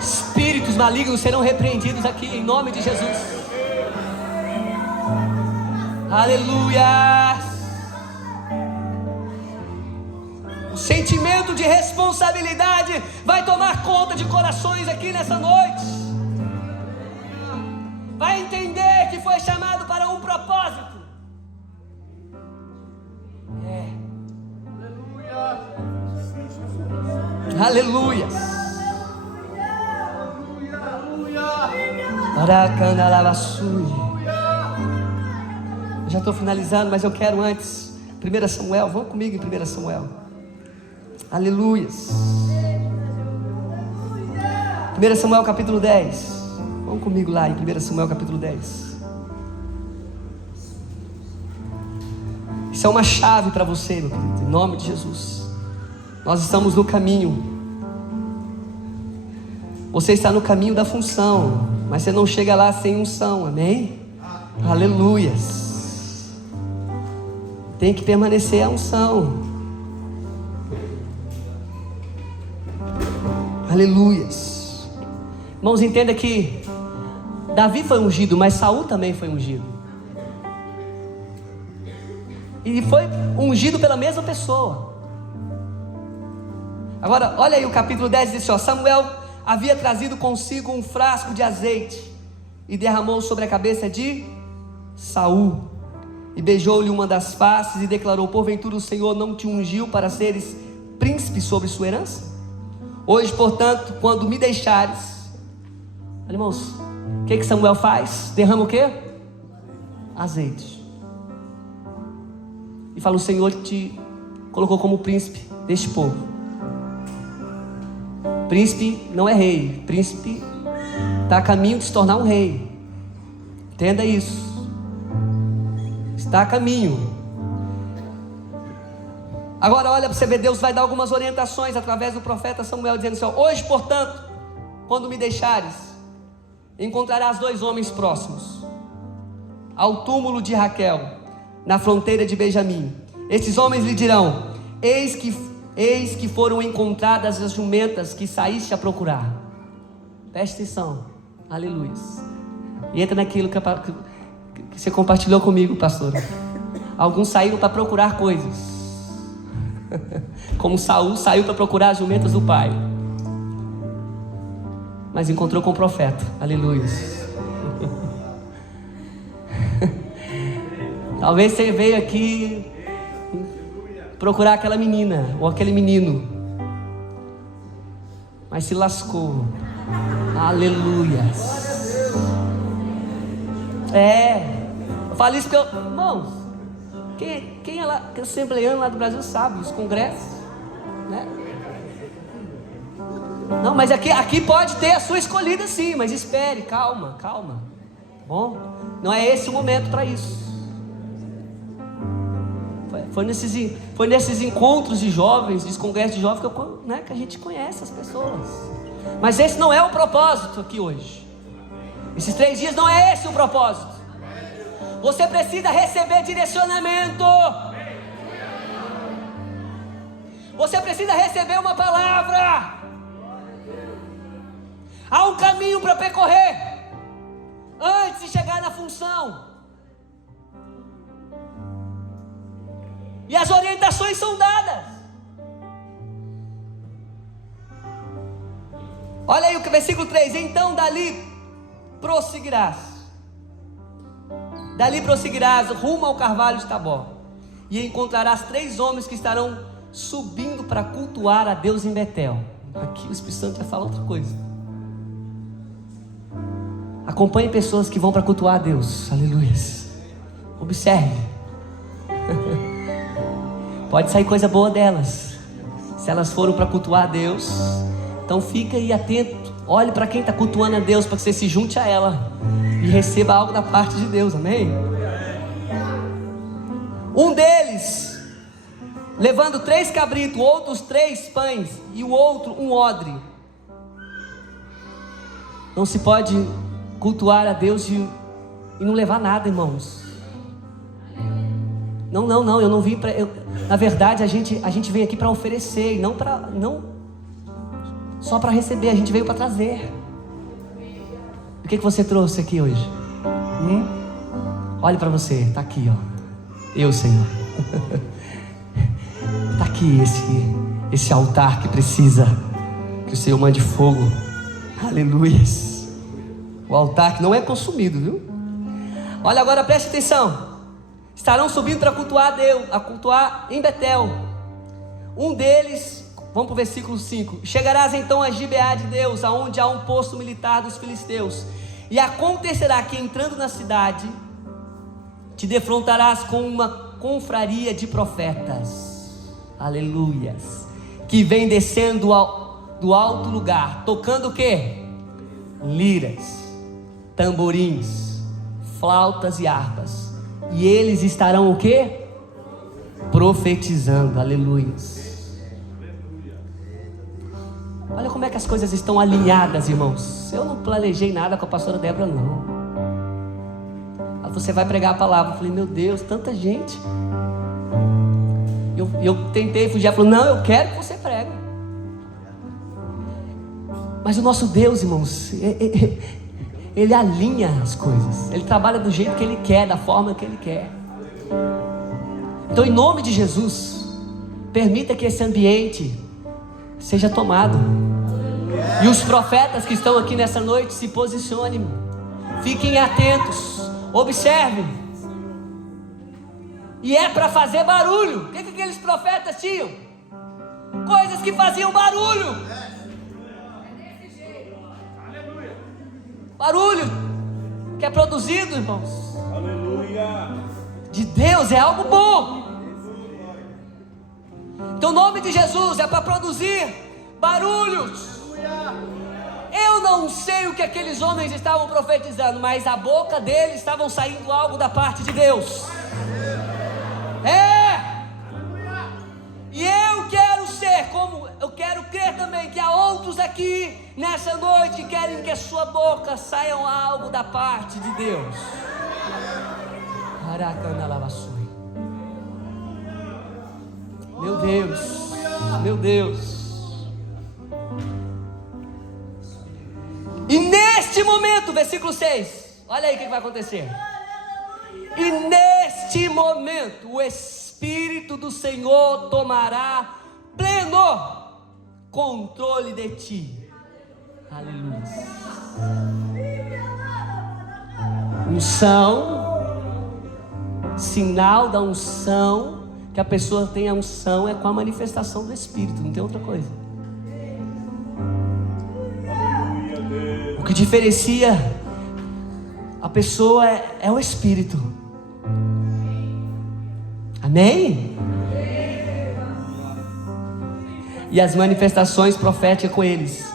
Espíritos malignos serão repreendidos aqui em nome de Jesus. Aleluia! O sentimento de responsabilidade vai tomar conta de corações aqui nessa noite. Vai entender que foi chamado para um propósito. Aleluia. Eu já estou finalizando, mas eu quero antes 1 Samuel, vamos comigo em 1 Samuel. Aleluias. 1 Samuel capítulo 10. Vamos comigo lá em 1 Samuel capítulo 10. Isso é uma chave para você, meu querido, em nome de Jesus. Nós estamos no caminho. Você está no caminho da função, mas você não chega lá sem unção, amém? Aleluias. Tem que permanecer a unção. Aleluias. Irmãos, entenda que Davi foi ungido, mas Saul também foi ungido. E foi ungido pela mesma pessoa. Agora, olha aí o capítulo 10, diz assim, ó, Samuel havia trazido consigo um frasco de azeite e derramou sobre a cabeça de Saul, e beijou-lhe uma das faces e declarou: porventura o Senhor não te ungiu para seres príncipe sobre sua herança? Hoje, portanto, quando me deixares, olha, irmãos, o que Samuel faz? Derrama o quê? Azeite. E fala: o Senhor te colocou como príncipe deste povo. Príncipe não é rei, príncipe está a caminho de se tornar um rei. Entenda isso. Está a caminho. Agora olha para você ver, Deus vai dar algumas orientações através do profeta Samuel, dizendo assim, ó, hoje, portanto, quando me deixares, encontrarás 2 homens próximos ao túmulo de Raquel, na fronteira de Benjamim. Estes homens lhe dirão: eis que foram encontradas as jumentas que saíste a procurar. Preste atenção, aleluia. E entra naquilo que você compartilhou comigo, pastor. Alguns saíram para procurar coisas, como Saul saiu para procurar as jumentas do pai, mas encontrou com o profeta, aleluia. Talvez você veio aqui procurar aquela menina ou aquele menino, mas se lascou. Aleluia. Eu falo isso porque irmãos, quem é lá, que é assembleano lá do Brasil sabe, os congressos, né? Não, mas aqui pode ter a sua escolhida sim, mas espere, calma, tá bom? Não é esse o momento para isso. Foi nesses encontros de jovens, nesses congressos de jovens que a gente conhece as pessoas. Mas esse não é o propósito aqui hoje. Esses 3 dias não é esse o propósito. Você precisa receber direcionamento. Você precisa receber uma palavra. Há um caminho para percorrer antes de chegar na função. E as orientações são dadas. Olha aí o versículo 3. Então dali prosseguirás rumo ao carvalho de Tabor, e encontrarás 3 homens que estarão subindo para cultuar a Deus em Betel. Aqui o Espírito Santo já fala outra coisa. Acompanhe pessoas que vão para cultuar a Deus. Aleluia. Observe. Pode sair coisa boa delas, se elas foram para cultuar a Deus. Então fica aí atento, olhe para quem está cultuando a Deus, para que você se junte a ela e receba algo da parte de Deus, amém? Um deles levando 3 cabritos, outros 3 pães e o outro um odre. Não se pode cultuar a Deus e não levar nada, irmãos. Não, eu não vim para... Na verdade, a gente veio aqui para oferecer, e não só para receber. A gente veio para trazer. O que você trouxe aqui hoje? Olhe para você, está aqui, ó. Eu, Senhor. Está aqui esse altar que precisa que o Senhor mande fogo. Aleluia. O altar que não é consumido, viu? Olha agora, preste atenção. Estarão subindo para cultuar a Deus, a cultuar em Betel. Um deles, vamos para o versículo 5. Chegarás então a Gibeá de Deus, aonde há um posto militar dos filisteus. E acontecerá que, entrando na cidade, te defrontarás com uma confraria de profetas. Aleluias. Que vem descendo do alto lugar, tocando o quê? Liras, tamborins, flautas e harpas. E eles estarão o quê? Profetizando, aleluia. Olha como é que as coisas estão alinhadas, irmãos. Eu não planejei nada com a pastora Débora, não. Você vai pregar a palavra. Eu falei, meu Deus, tanta gente. Eu tentei fugir. Ela falou, não, eu quero que você pregue. Mas o nosso Deus, irmãos, Ele alinha as coisas. Ele trabalha do jeito que Ele quer, da forma que Ele quer. Então, em nome de Jesus, permita que esse ambiente seja tomado. E os profetas que estão aqui nessa noite se posicionem. Fiquem atentos. Observem. E é para fazer barulho. O que aqueles profetas tinham? Coisas que faziam barulho. Barulho que é produzido, irmãos, de Deus, é algo bom. Então o nome de Jesus é para produzir barulhos. Eu não sei o que aqueles homens estavam profetizando, mas a boca deles estavam saindo algo da parte de Deus. E eu quero ser como, eu quero crer também que há outros aqui nessa noite que querem que a sua boca saia algo da parte de Deus. Meu Deus, meu Deus. E neste momento, versículo 6, olha aí o que vai acontecer. E neste momento, o Espírito do Senhor tomará pleno controle de ti. Aleluia. Unção, sinal da unção, que a pessoa tem a unção é com a manifestação do Espírito, não tem outra coisa. O que diferencia a pessoa é o Espírito. Amém? E as manifestações proféticas com eles.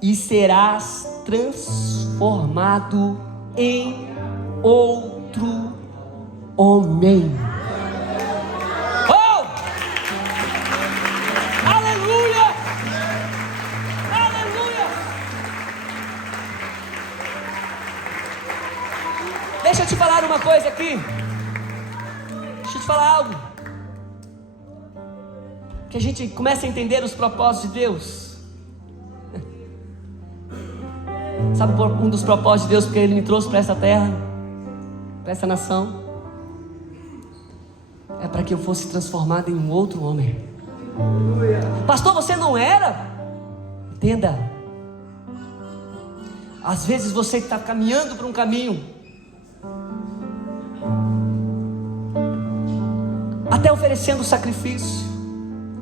E serás transformado em outro homem. Oh! Aleluia! Aleluia! Deixa eu te falar uma coisa aqui. Deixa eu te falar algo. Que a gente comece a entender os propósitos de Deus. Sabe um dos propósitos de Deus porque Ele me trouxe para essa terra, para essa nação? É para que eu fosse transformado em um outro homem. Pastor, você não era? Entenda. Às vezes você está caminhando por um caminho, até oferecendo sacrifício,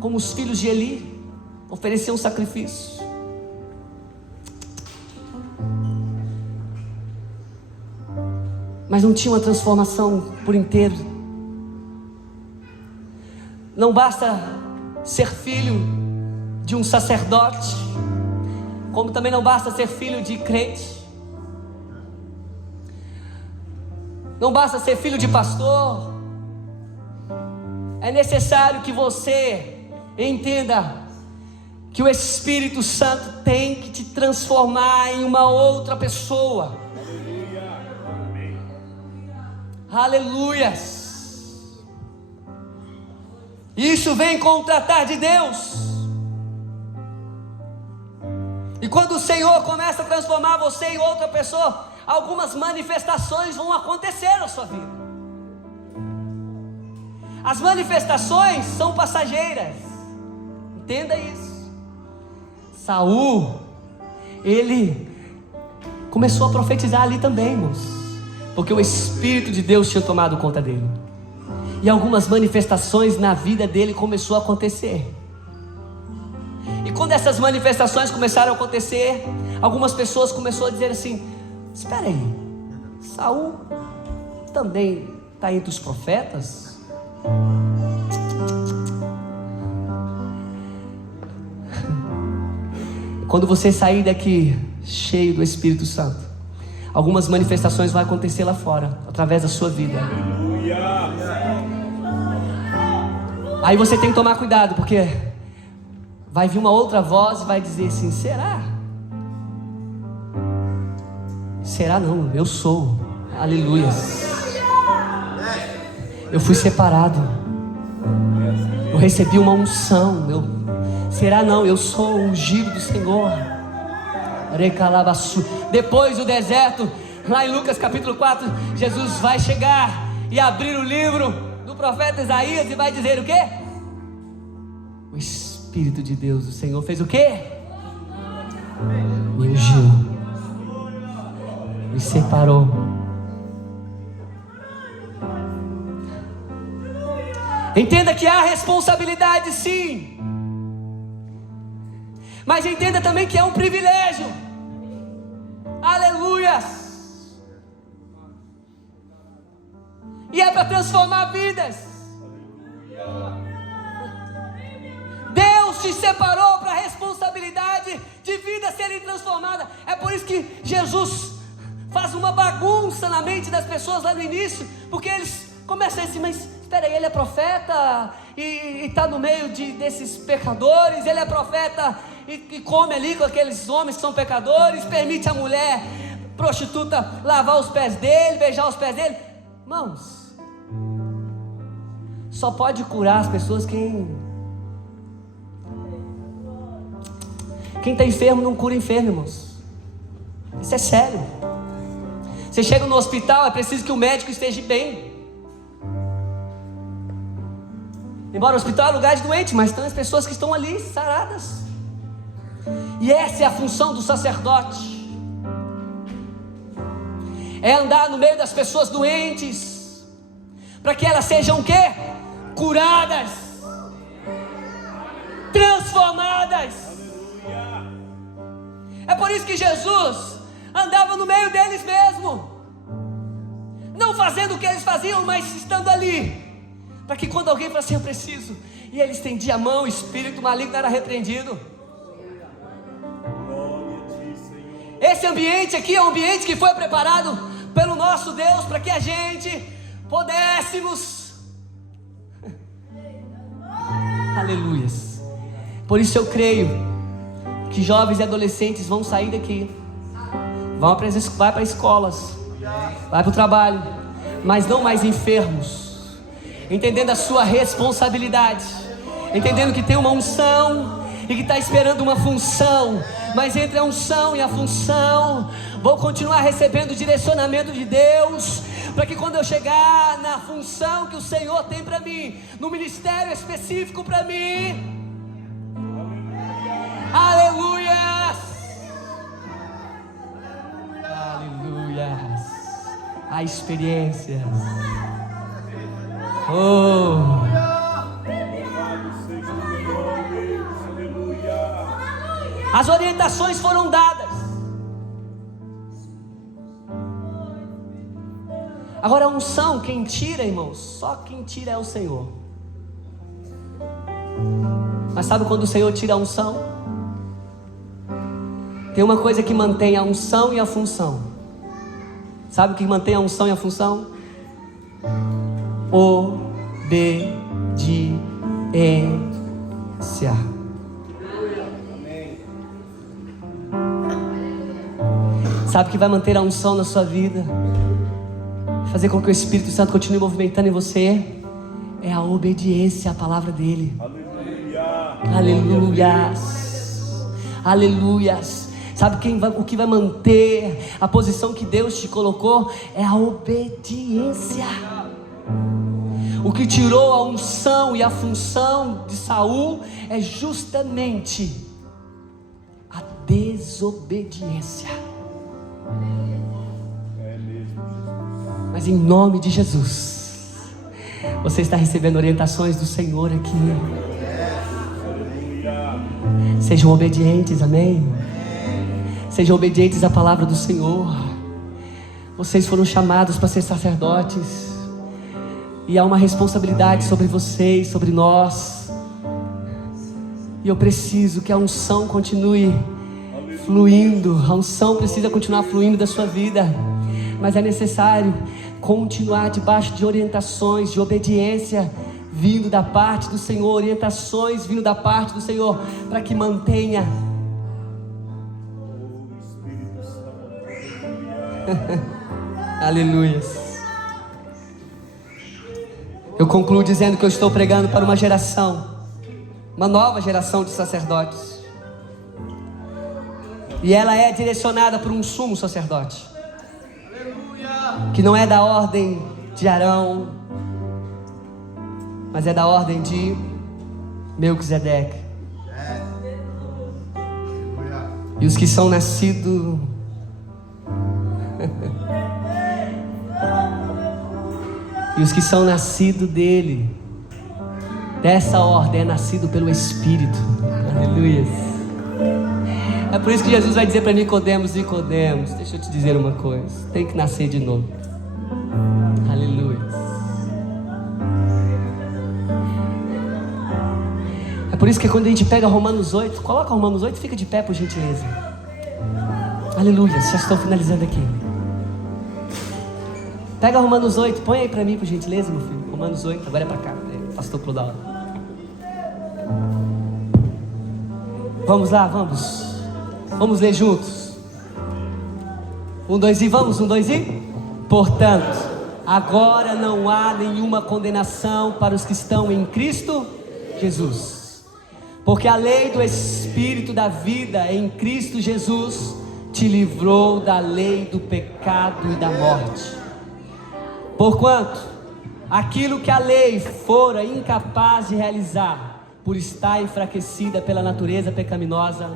como os filhos de Eli ofereciam sacrifício. Mas não tinha uma transformação por inteiro. Não basta ser filho de um sacerdote, como também não basta ser filho de crente. Não basta ser filho de pastor. É necessário que você entenda que o Espírito Santo tem que te transformar em uma outra pessoa. Aleluias. Isso vem com o tratar de Deus. E quando o Senhor começa a transformar você em outra pessoa, algumas manifestações vão acontecer na sua vida. As manifestações são passageiras. Entenda isso. Saul, ele começou a profetizar ali também, irmãos, porque o Espírito de Deus tinha tomado conta dele. E algumas manifestações na vida dele começou a acontecer. E quando essas manifestações começaram a acontecer, algumas pessoas começaram a dizer assim: espera aí, Saul também está entre os profetas? Quando você sair daqui cheio do Espírito Santo, algumas manifestações vão acontecer lá fora, através da sua vida. Aí você tem que tomar cuidado, porque vai vir uma outra voz e vai dizer assim: será? Será não, eu sou. Aleluia. Eu fui separado, eu recebi uma unção. Será não, eu sou o ungido do Senhor. Depois do deserto, lá em Lucas capítulo 4, Jesus vai chegar e abrir o livro do profeta Isaías e vai dizer o quê? O Espírito de Deus, o Senhor fez o quê? Me ungiu, me separou. Entenda que há responsabilidade, sim, mas entenda também que é um privilégio. Aleluias. E é para transformar vidas. Deus te separou para a responsabilidade de vidas serem transformadas. É por isso que Jesus faz uma bagunça na mente das pessoas lá no início, porque eles começam assim: mas espera aí, ele é profeta e está no meio desses pecadores, ele é profeta e come ali com aqueles homens que são pecadores, permite a mulher prostituta lavar os pés dele, beijar os pés dele. Irmãos, só pode curar as pessoas quem está enfermo. Não cura enfermo, irmãos. Isso é sério. Você chega no hospital, é preciso que o médico esteja bem. Embora o hospital é lugar de doente, mas tem as pessoas que estão ali saradas. E essa é a função do sacerdote: é andar no meio das pessoas doentes, para que elas sejam o quê? Curadas, transformadas. É por isso que Jesus andava no meio deles mesmo, não fazendo o que eles faziam, mas estando ali, para que quando alguém fala assim: eu preciso, e ele estendia a mão, o espírito maligno era repreendido. Esse ambiente aqui é um ambiente que foi preparado pelo nosso Deus para que a gente pudéssemos. Aleluias. Por isso eu creio que jovens e adolescentes vão sair daqui, vai para escolas, vai para o trabalho, mas não mais enfermos, entendendo a sua responsabilidade, entendendo que tem uma unção e que está esperando uma função. Mas entre a unção e a função, vou continuar recebendo o direcionamento de Deus, para que quando eu chegar na função que o Senhor tem para mim, no ministério específico para mim, aleluias, aleluias, a experiência, oh, as orientações foram dadas. Agora a unção, quem tira, irmãos, só quem tira é o Senhor. Mas sabe quando o Senhor tira a unção? Tem uma coisa que mantém a unção e a função. Sabe o que mantém a unção e a função? Obediência. Sabe o que vai manter a unção na sua vida, fazer com que o Espírito Santo continue movimentando em você? É a obediência à palavra dele. Aleluias, aleluias. Sabe o que vai manter a posição que Deus te colocou? É a obediência. O que tirou a unção e a função de Saul é justamente a desobediência. Mas em nome de Jesus, você está recebendo orientações do Senhor aqui. Sejam obedientes, amém? Sejam obedientes à palavra do Senhor. Vocês foram chamados para ser sacerdotes, e há uma responsabilidade sobre vocês, sobre nós. E eu preciso que a unção continue fluindo. A unção precisa continuar fluindo da sua vida, mas é necessário continuar debaixo de orientações, de obediência vindo da parte do Senhor, orientações vindo da parte do Senhor, para que mantenha aleluias. Eu concluo dizendo que eu estou pregando para uma geração, uma nova geração de sacerdotes, e ela é direcionada por um sumo sacerdote, que não é da ordem de Arão, mas é da ordem de Melquisedeque. E os que são nascidos e os que são nascidos dele, dessa ordem, é nascido pelo Espírito. Aleluia. É por isso que Jesus vai dizer para Nicodemos: Nicodemos, deixa eu te dizer uma coisa, tem que nascer de novo. Aleluia. É por isso que quando a gente pega Romanos 8, coloca Romanos 8, fica de pé por gentileza. Aleluia, já estou finalizando aqui. Pega Romanos 8, põe aí para mim por gentileza, meu filho. Romanos 8, agora é para cá, pastor Clodoaldo. Vamos lá, vamos ler juntos. 1, 2 e vamos, 1, 2 e. Portanto, agora não há nenhuma condenação para os que estão em Cristo Jesus, porque a lei do Espírito da vida em Cristo Jesus te livrou da lei do pecado e da morte. Porquanto aquilo que a lei fora incapaz de realizar, por estar enfraquecida pela natureza pecaminosa,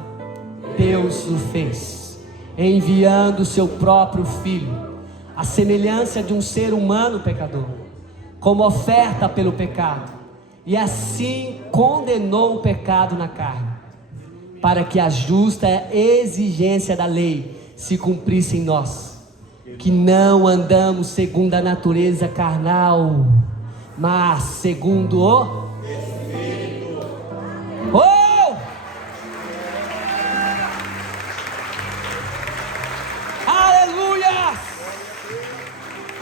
Deus o fez, enviando o seu próprio Filho, à semelhança de um ser humano pecador, como oferta pelo pecado, e assim condenou o pecado na carne, para que a justa exigência da lei se cumprisse em nós, que não andamos segundo a natureza carnal, mas segundo o Espírito. Oh! Aleluia!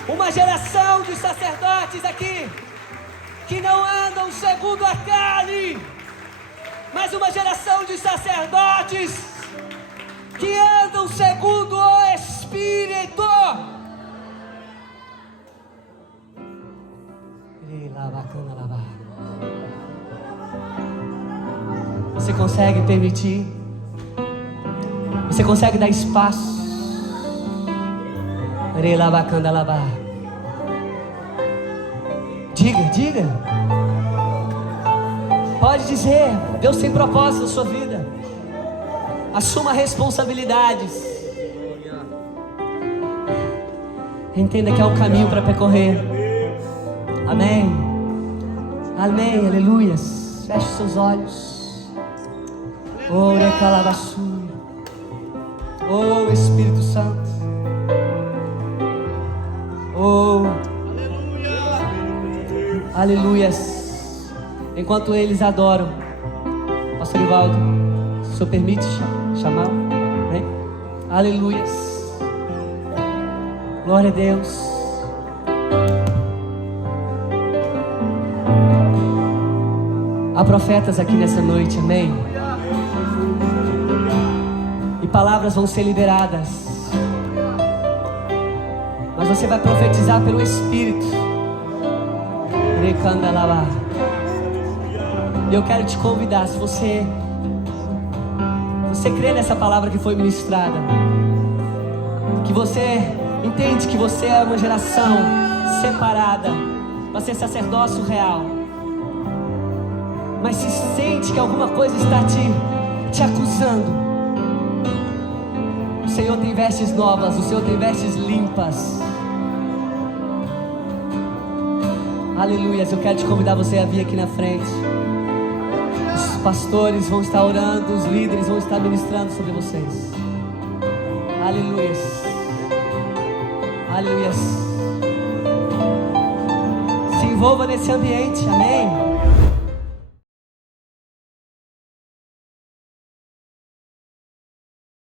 Uma geração de sacerdotes aqui, que não andam segundo a carne, mas uma geração de sacerdotes que andam segundo o Espírito. Você consegue permitir? Você consegue dar espaço? Diga. Pode dizer. Deus tem propósito na sua vida. Assuma responsabilidades. Entenda que é um caminho para percorrer. Amém. Amém, aleluias. Feche seus olhos. Oh, Espírito Santo. Oh, aleluias. Enquanto eles adoram, pastor Ivaldo, o senhor permite chamar? Vem. Aleluias. Glória a Deus. Há profetas aqui nessa noite, amém? E palavras vão ser liberadas, mas você vai profetizar pelo Espírito. E eu quero te convidar, se você crê nessa palavra que foi ministrada, que você entende que você é uma geração separada para ser sacerdócio real, mas se sente que alguma coisa está te acusando, o Senhor tem vestes novas, o Senhor tem vestes limpas. Aleluia. Eu quero te convidar você a vir aqui na frente. Os pastores vão estar orando, os líderes vão estar ministrando sobre vocês. Aleluia. Aleluia. Se envolva nesse ambiente, amém.